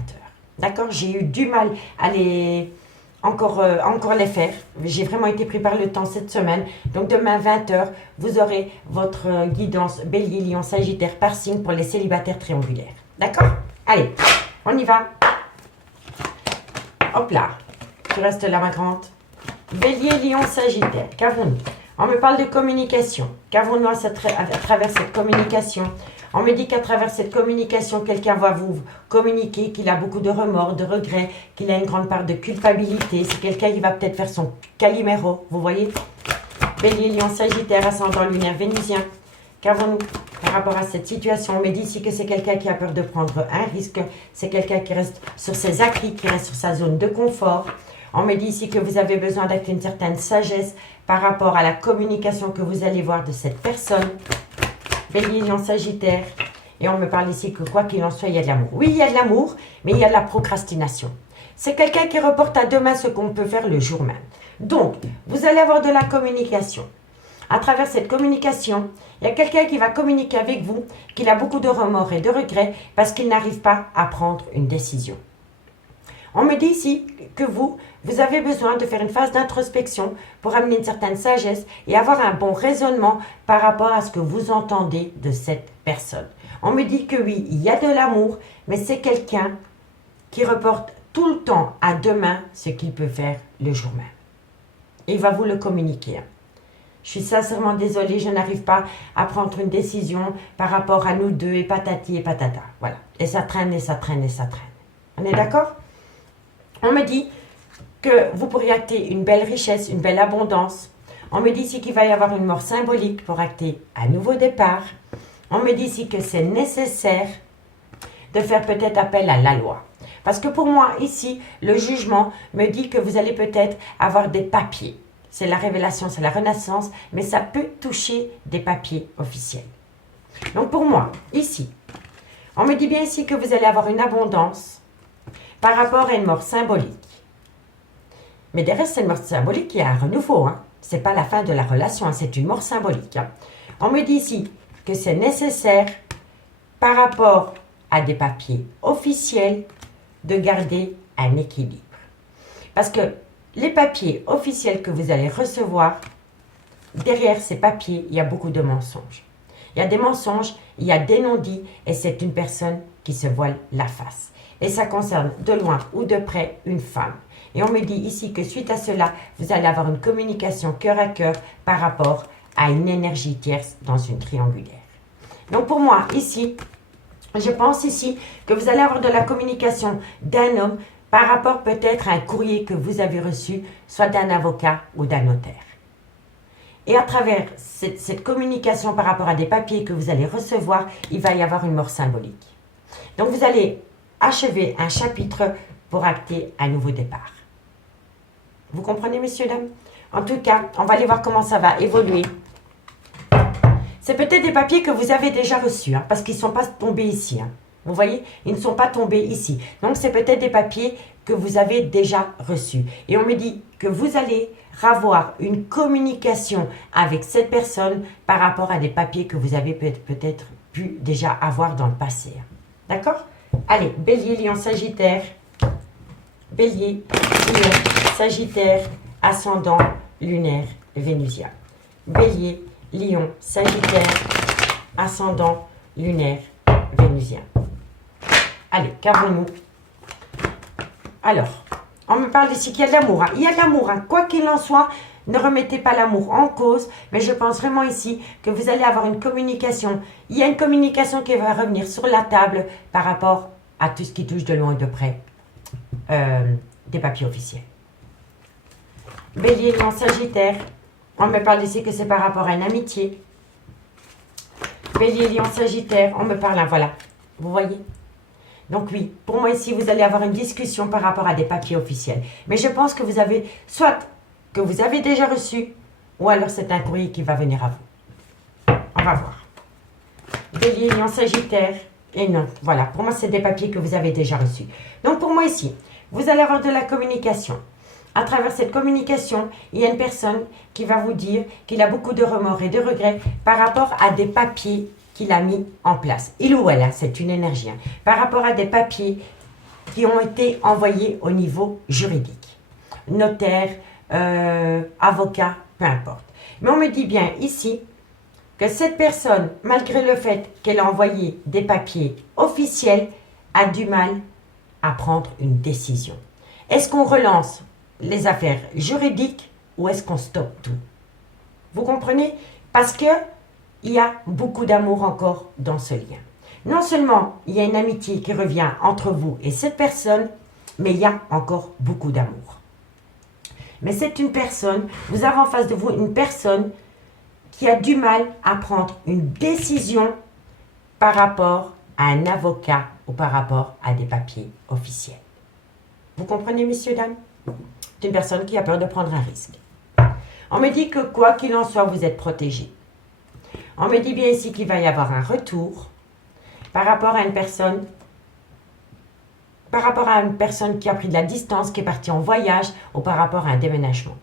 D'accord? J'ai eu du mal à les... Encore les faire. J'ai vraiment été pris par le temps cette semaine. Donc demain 20 h, vous aurez votre guidance Bélier, Lion, Sagittaire par signe pour les célibataires triangulaires. D'accord? Allez, on y va. Hop là. Tu restes là ma grande. Bélier, Lion, Sagittaire. Qu'avons-nous On me parle de communication. Qu'avons-nous à travers cette communication? On me dit qu'à travers cette communication, quelqu'un va vous communiquer qu'il a beaucoup de remords, de regrets, qu'il a une grande part de culpabilité. C'est quelqu'un qui va peut-être faire son Calimero, vous voyez? Bélier, Lion, Sagittaire, ascendant lunaire, Vénusien. Qu'avons-nous par rapport à cette situation? On me dit ici que c'est quelqu'un qui a peur de prendre un risque. C'est quelqu'un qui reste sur ses acquis, qui reste sur sa zone de confort. On me dit ici que vous avez besoin d'acter une certaine sagesse par rapport à la communication que vous allez voir de cette personne. Bélier, Lion, Sagittaire. Et on me parle ici que quoi qu'il en soit, il y a de l'amour. Oui, il y a de l'amour, mais il y a de la procrastination. C'est quelqu'un qui reporte à demain ce qu'on peut faire le jour même. Donc, vous allez avoir de la communication. À travers cette communication, il y a quelqu'un qui va communiquer avec vous, qu'il a beaucoup de remords et de regrets parce qu'il n'arrive pas à prendre une décision. On me dit ici que vous avez besoin de faire une phase d'introspection pour amener une certaine sagesse et avoir un bon raisonnement par rapport à ce que vous entendez de cette personne. On me dit que oui, il y a de l'amour, mais c'est quelqu'un qui reporte tout le temps à demain ce qu'il peut faire le jour même. Et il va vous le communiquer. Je suis sincèrement désolée, je n'arrive pas à prendre une décision par rapport à nous deux et patati et patata. Voilà. Et ça traîne et ça traîne et ça traîne. On est d'accord? On me dit que vous pourriez acter une belle richesse, une belle abondance. On me dit ici qu'il va y avoir une mort symbolique pour acter un nouveau départ. On me dit ici que c'est nécessaire de faire peut-être appel à la loi. Parce que pour moi, ici, le jugement me dit que vous allez peut-être avoir des papiers. C'est la révélation, c'est la renaissance, mais ça peut toucher des papiers officiels. Donc pour moi, ici, on me dit bien ici que vous allez avoir une abondance par rapport à une mort symbolique. Mais derrière cette mort symbolique, il y a un renouveau. Hein. Ce n'est pas la fin de la relation, hein, c'est une mort symbolique. Hein. On me dit ici que c'est nécessaire par rapport à des papiers officiels de garder un équilibre. Parce que les papiers officiels que vous allez recevoir, derrière ces papiers, il y a beaucoup de mensonges. Il y a des mensonges, il y a des non-dits et c'est une personne qui se voile la face. Et ça concerne de loin ou de près une femme. Et on me dit ici que suite à cela, vous allez avoir une communication cœur à cœur par rapport à une énergie tierce dans une triangulaire. Donc pour moi, ici, je pense ici que vous allez avoir de la communication d'un homme par rapport peut-être à un courrier que vous avez reçu, soit d'un avocat ou d'un notaire. Et à travers cette communication par rapport à des papiers que vous allez recevoir, il va y avoir une mort symbolique. Donc vous allez achever un chapitre pour acter un nouveau départ. Vous comprenez, messieurs, dames? En tout cas, on va aller voir comment ça va évoluer. C'est peut-être des papiers que vous avez déjà reçus, hein, parce qu'ils ne sont pas tombés ici. Hein. Vous voyez, ils ne sont pas tombés ici. Donc, c'est peut-être des papiers que vous avez déjà reçus. Et on me dit que vous allez avoir une communication avec cette personne par rapport à des papiers que vous avez peut-être pu déjà avoir dans le passé. Hein. D'accord? Allez, Bélier, Lion, Sagittaire. Bélier, Lion, Sagittaire, ascendant, lunaire, vénusien. Bélier, Lion, Sagittaire, ascendant, lunaire, vénusien. Allez, qu'avons-nous? Alors, on me parle ici qu'il y a de l'amour. Hein. Il y a de l'amour. Hein. Quoi qu'il en soit, ne remettez pas l'amour en cause. Mais je pense vraiment ici que vous allez avoir une communication. Il y a une communication qui va revenir sur la table par rapport à tout ce qui touche de loin et de près des papiers officiels. Bélier, Lion, Sagittaire. On me parle ici que c'est par rapport à une amitié. Bélier, Lion, Sagittaire. On me parle, hein, voilà. Vous voyez? Donc oui, pour moi ici, vous allez avoir une discussion par rapport à des papiers officiels. Mais je pense que vous avez, soit que vous avez déjà reçu, ou alors c'est un courrier qui va venir à vous. On va voir. Bélier, Lion, Sagittaire. Et non, voilà. Pour moi, c'est des papiers que vous avez déjà reçus. Donc pour moi ici, vous allez avoir de la communication. À travers cette communication, il y a une personne qui va vous dire qu'il a beaucoup de remords et de regrets par rapport à des papiers qu'il a mis en place. Il ou elle, hein, c'est une énergie. Hein, par rapport à des papiers qui ont été envoyés au niveau juridique. Notaire, avocat, peu importe. Mais on me dit bien ici que cette personne, malgré le fait qu'elle a envoyé des papiers officiels, a du mal à prendre une décision. Est-ce qu'on relance les affaires juridiques ou est-ce qu'on stoppe tout? Vous comprenez? Parce que il y a beaucoup d'amour encore dans ce lien. Non seulement il y a une amitié qui revient entre vous et cette personne, mais il y a encore beaucoup d'amour. Mais c'est une personne, vous avez en face de vous une personne qui a du mal à prendre une décision par rapport à un avocat ou par rapport à des papiers officiels. Vous comprenez, messieurs, dames? C'est une personne qui a peur de prendre un risque. On me dit que quoi qu'il en soit, vous êtes protégé. On me dit bien ici qu'il va y avoir un retour par rapport à une personne qui a pris de la distance, qui est partie en voyage ou par rapport à un déménagement.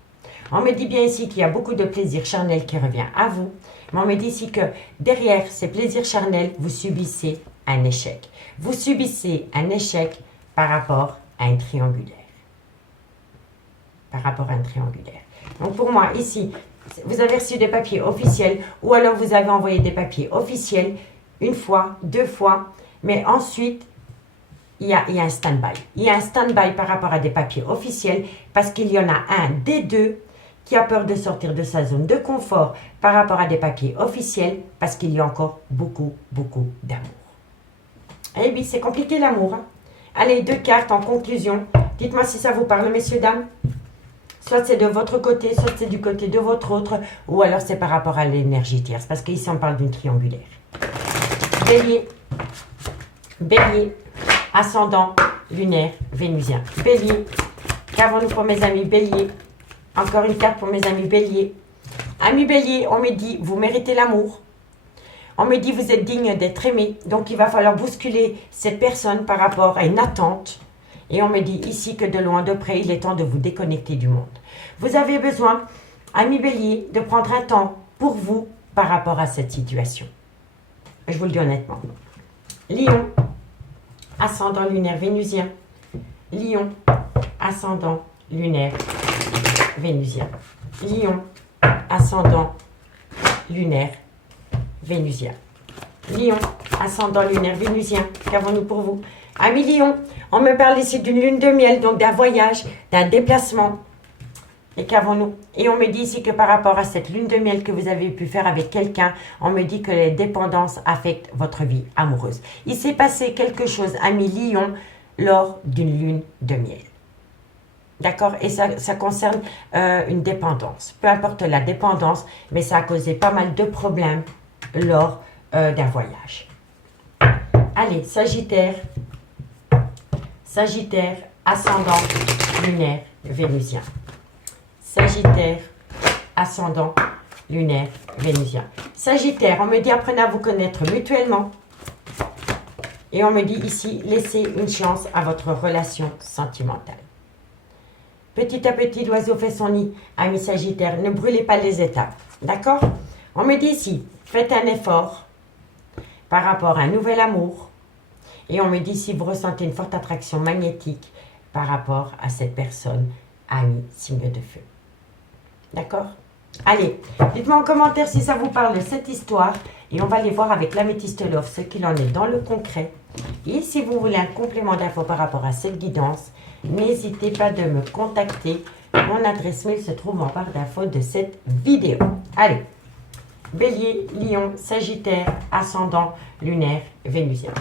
On me dit bien ici qu'il y a beaucoup de plaisir charnel qui revient à vous. Mais on me dit ici que derrière ces plaisirs charnels, vous subissez un échec. Vous subissez un échec par rapport à un triangulaire. Par rapport à un triangulaire. Donc pour moi, ici, vous avez reçu des papiers officiels ou alors vous avez envoyé des papiers officiels une fois, deux fois, mais ensuite, il y a un stand-by. Il y a un stand-by par rapport à des papiers officiels parce qu'il y en a un des deux qui a peur de sortir de sa zone de confort par rapport à des papiers officiels parce qu'il y a encore beaucoup, beaucoup d'amour. Eh bien, c'est compliqué l'amour. Hein? Allez, 2 cartes en conclusion. Dites-moi si ça vous parle, messieurs, dames. Soit c'est de votre côté, soit c'est du côté de votre autre, ou alors c'est par rapport à l'énergie tierce, parce qu'ici on parle d'une triangulaire. Bélier, Bélier, ascendant, lunaire, vénusien. Bélier, qu'avons-nous pour mes amis Bélier? Encore une carte pour mes amis Bélier. Amis Bélier, on me dit, vous méritez l'amour. On me dit, vous êtes digne d'être aimé. Donc, il va falloir bousculer cette personne par rapport à une attente. Et on me dit ici que de loin, de près, il est temps de vous déconnecter du monde. Vous avez besoin, amis Bélier, de prendre un temps pour vous par rapport à cette situation. Je vous le dis honnêtement. Lion, ascendant lunaire vénusien. Lion, ascendant lunaire vénusien. Lion, ascendant lunaire vénusien. Lion, ascendant lunaire vénusien. Qu'avons-nous pour vous? Amis Lion, on me parle ici d'une lune de miel, donc d'un voyage, d'un déplacement. Et qu'avons-nous? Et on me dit ici que par rapport à cette lune de miel que vous avez pu faire avec quelqu'un, on me dit que les dépendances affectent votre vie amoureuse. Il s'est passé quelque chose, amis Lion, lors d'une lune de miel. D'accord? Et ça concerne une dépendance. Peu importe la dépendance, mais ça a causé pas mal de problèmes lors d'un voyage. Allez, Sagittaire. Sagittaire, ascendant, lunaire, vénusien. Sagittaire, ascendant, lunaire, vénusien. Sagittaire, on me dit apprenez à vous connaître mutuellement. Et on me dit ici, laissez une chance à votre relation sentimentale. Petit à petit, l'oiseau fait son nid, ami Sagittaire, ne brûlez pas les étapes. D'accord? On me dit ici, faites un effort par rapport à un nouvel amour. Et on me dit si vous ressentez une forte attraction magnétique par rapport à cette personne, ami signe de feu. D'accord? Allez, dites-moi en commentaire si ça vous parle de cette histoire. Et on va aller voir avec l'améthyste love ce qu'il en est dans le concret. Et si vous voulez un complément d'info par rapport à cette guidance, n'hésitez pas de me contacter. Mon adresse mail se trouve en barre d'infos de cette vidéo. Allez, Bélier, Lion, Sagittaire, ascendant, lunaire, vénusien.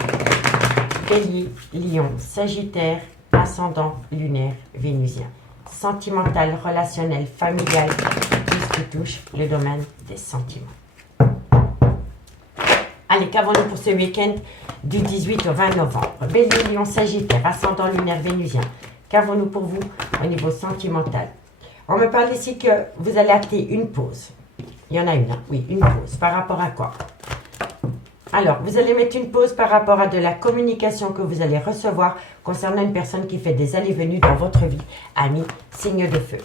Bélier, Lion, Sagittaire, ascendant, lunaire, vénusien. Sentimental, relationnel, familial, tout ce qui touche le domaine des sentiments. Allez, qu'avons-nous pour ce week-end du 18 au 20 novembre? Bélier, Lion, Sagittaire, ascendant, lunaire, vénusien. Qu'avons-nous pour vous au niveau sentimental? On me parle ici que vous allez acter une pause. Il y en a une, hein? Oui, une pause. Par rapport à quoi? Alors, vous allez mettre une pause par rapport à de la communication que vous allez recevoir concernant une personne qui fait des allées-venues dans votre vie. Ami, signe de feu.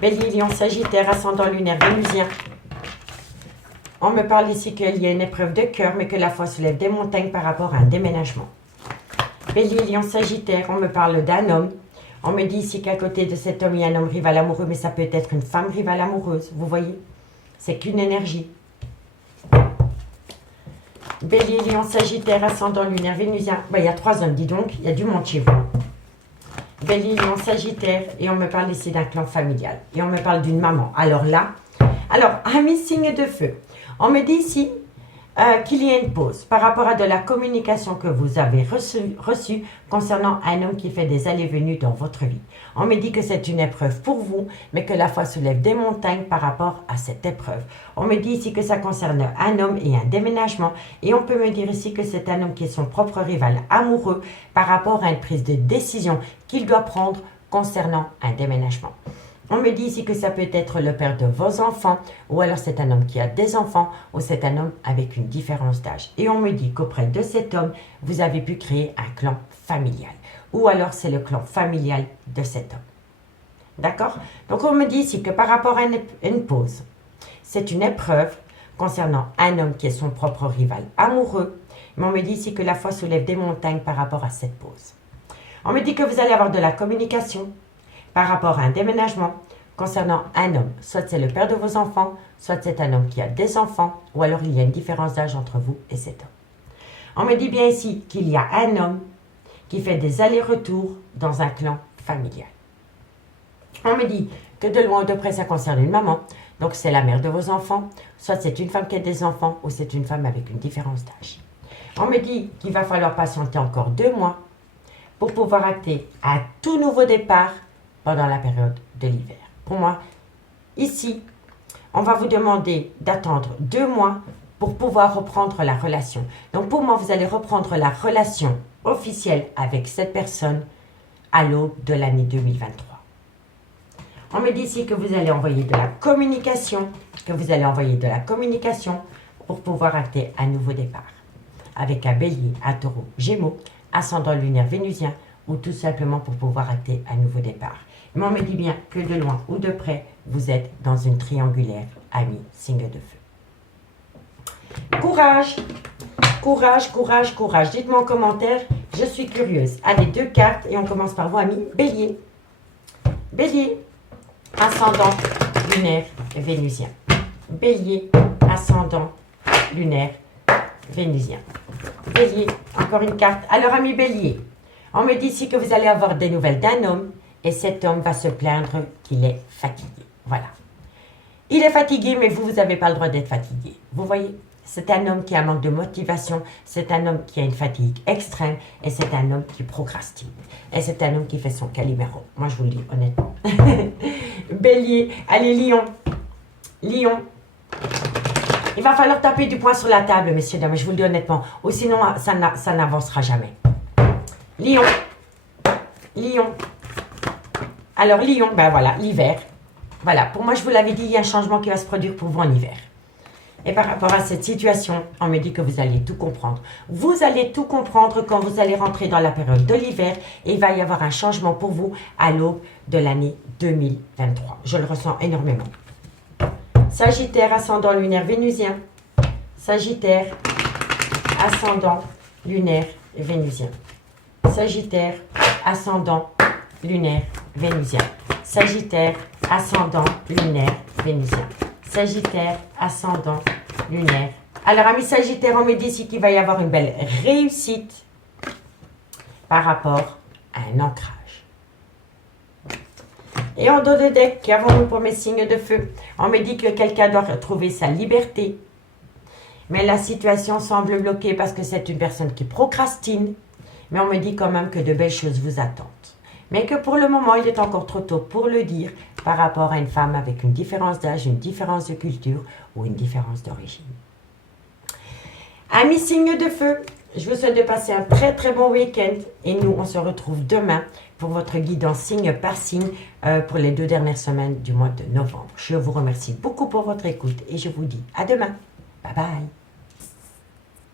Bélier, Lion, Sagittaire, ascendant lunaire, vénusien. On me parle ici qu'il y a une épreuve de cœur, mais que la foi soulève des montagnes par rapport à un déménagement. Bélier, Lion, Sagittaire, on me parle d'un homme. On me dit ici qu'à côté de cet homme, il y a un homme rival amoureux, mais ça peut être une femme rivale amoureuse. Vous voyez? C'est qu'une énergie. Bélier, Lion, Sagittaire, ascendant lunaire, vénusien. Ben, il y a 3 hommes, dis donc. Il y a du monde chez vous. Bélier, Lion, Sagittaire. Et on me parle ici d'un clan familial. Et on me parle d'une maman. Alors là, Alors, amis signe de feu, on me dit ici qu'il y a une pause par rapport à de la communication que vous avez reçue concernant un homme qui fait des allées-venues dans votre vie. On me dit que c'est une épreuve pour vous, mais que la foi soulève des montagnes par rapport à cette épreuve. On me dit ici que ça concerne un homme et un déménagement, et on peut me dire ici que c'est un homme qui est son propre rival amoureux par rapport à une prise de décision qu'il doit prendre concernant un déménagement. On me dit ici que ça peut être le père de vos enfants, ou alors c'est un homme qui a des enfants, ou c'est un homme avec une différence d'âge. Et on me dit qu'auprès de cet homme, vous avez pu créer un clan familial. Ou alors c'est le clan familial de cet homme. D'accord? Donc on me dit ici que par rapport à une pause, c'est une épreuve concernant un homme qui est son propre rival amoureux. Mais on me dit ici que la foi soulève des montagnes par rapport à cette pause. On me dit que vous allez avoir de la communication par rapport à un déménagement concernant un homme. Soit c'est le père de vos enfants, soit c'est un homme qui a des enfants, ou alors il y a une différence d'âge entre vous et cet homme. On me dit bien ici qu'il y a un homme qui fait des allers-retours dans un clan familial. On me dit que de loin ou de près ça concerne une maman, donc c'est la mère de vos enfants, soit c'est une femme qui a des enfants, ou c'est une femme avec une différence d'âge. On me dit qu'il va falloir patienter encore 2 mois pour pouvoir acter un tout nouveau départ pendant la période de l'hiver. Pour moi, ici, on va vous demander d'attendre 2 mois pour pouvoir reprendre la relation. Donc pour moi, vous allez reprendre la relation officielle avec cette personne à l'aube de l'année 2023. On me dit ici que vous allez envoyer de la communication, pour pouvoir acter un nouveau départ. Avec un bélier, un taureau, gémeaux, ascendant lunaire vénusien, ou tout simplement pour pouvoir acter un nouveau départ. Mais on me dit bien que de loin ou de près, vous êtes dans une triangulaire, amis, signe de feu. Courage, courage, courage, courage. Dites-moi en commentaire, je suis curieuse. Allez, 2 cartes et on commence par vous, amis. Bélier. Bélier, ascendant lunaire vénusien. Bélier, ascendant lunaire vénusien. Bélier, encore une carte. Alors, amis Bélier, on me dit ici que vous allez avoir des nouvelles d'un homme et cet homme va se plaindre qu'il est fatigué. Voilà. Il est fatigué, mais vous n'avez pas le droit d'être fatigué. Vous voyez, c'est un homme qui a un manque de motivation, c'est un homme qui a une fatigue extrême et c'est un homme qui procrastine. Et c'est un homme qui fait son Calimero. Moi, je vous le dis honnêtement. Bélier, allez Lion. Lion. Il va falloir taper du poing sur la table, messieurs, dames, je vous le dis honnêtement. Ou sinon, ça n'avancera jamais. Lion. Lion. Alors, Lion, ben voilà, l'hiver. Voilà, pour moi, je vous l'avais dit, il y a un changement qui va se produire pour vous en hiver. Et par rapport à cette situation, on me dit que vous allez tout comprendre. Vous allez tout comprendre quand vous allez rentrer dans la période de l'hiver et il va y avoir un changement pour vous à l'aube de l'année 2023. Je le ressens énormément. Sagittaire, ascendant lunaire vénusien. Sagittaire, ascendant lunaire vénusien. Sagittaire, ascendant lunaire vénusien. Sagittaire, ascendant lunaire vénusien. Sagittaire, ascendant lunaire. Alors, amis Sagittaire, on me dit ici qu'il va y avoir une belle réussite par rapport à un ancrage. Et en dos de deck, qu'avons-nous pour mes signes de feu? On me dit que quelqu'un doit retrouver sa liberté. Mais la situation semble bloquée parce que c'est une personne qui procrastine. Mais on me dit quand même que de belles choses vous attendent. Mais que pour le moment, il est encore trop tôt pour le dire par rapport à une femme avec une différence d'âge, une différence de culture ou une différence d'origine. Amis signes de feu, je vous souhaite de passer un très très bon week-end et nous, on se retrouve demain pour votre guidance signe par signe pour les 2 dernières semaines du mois de novembre. Je vous remercie beaucoup pour votre écoute et je vous dis à demain. Bye bye.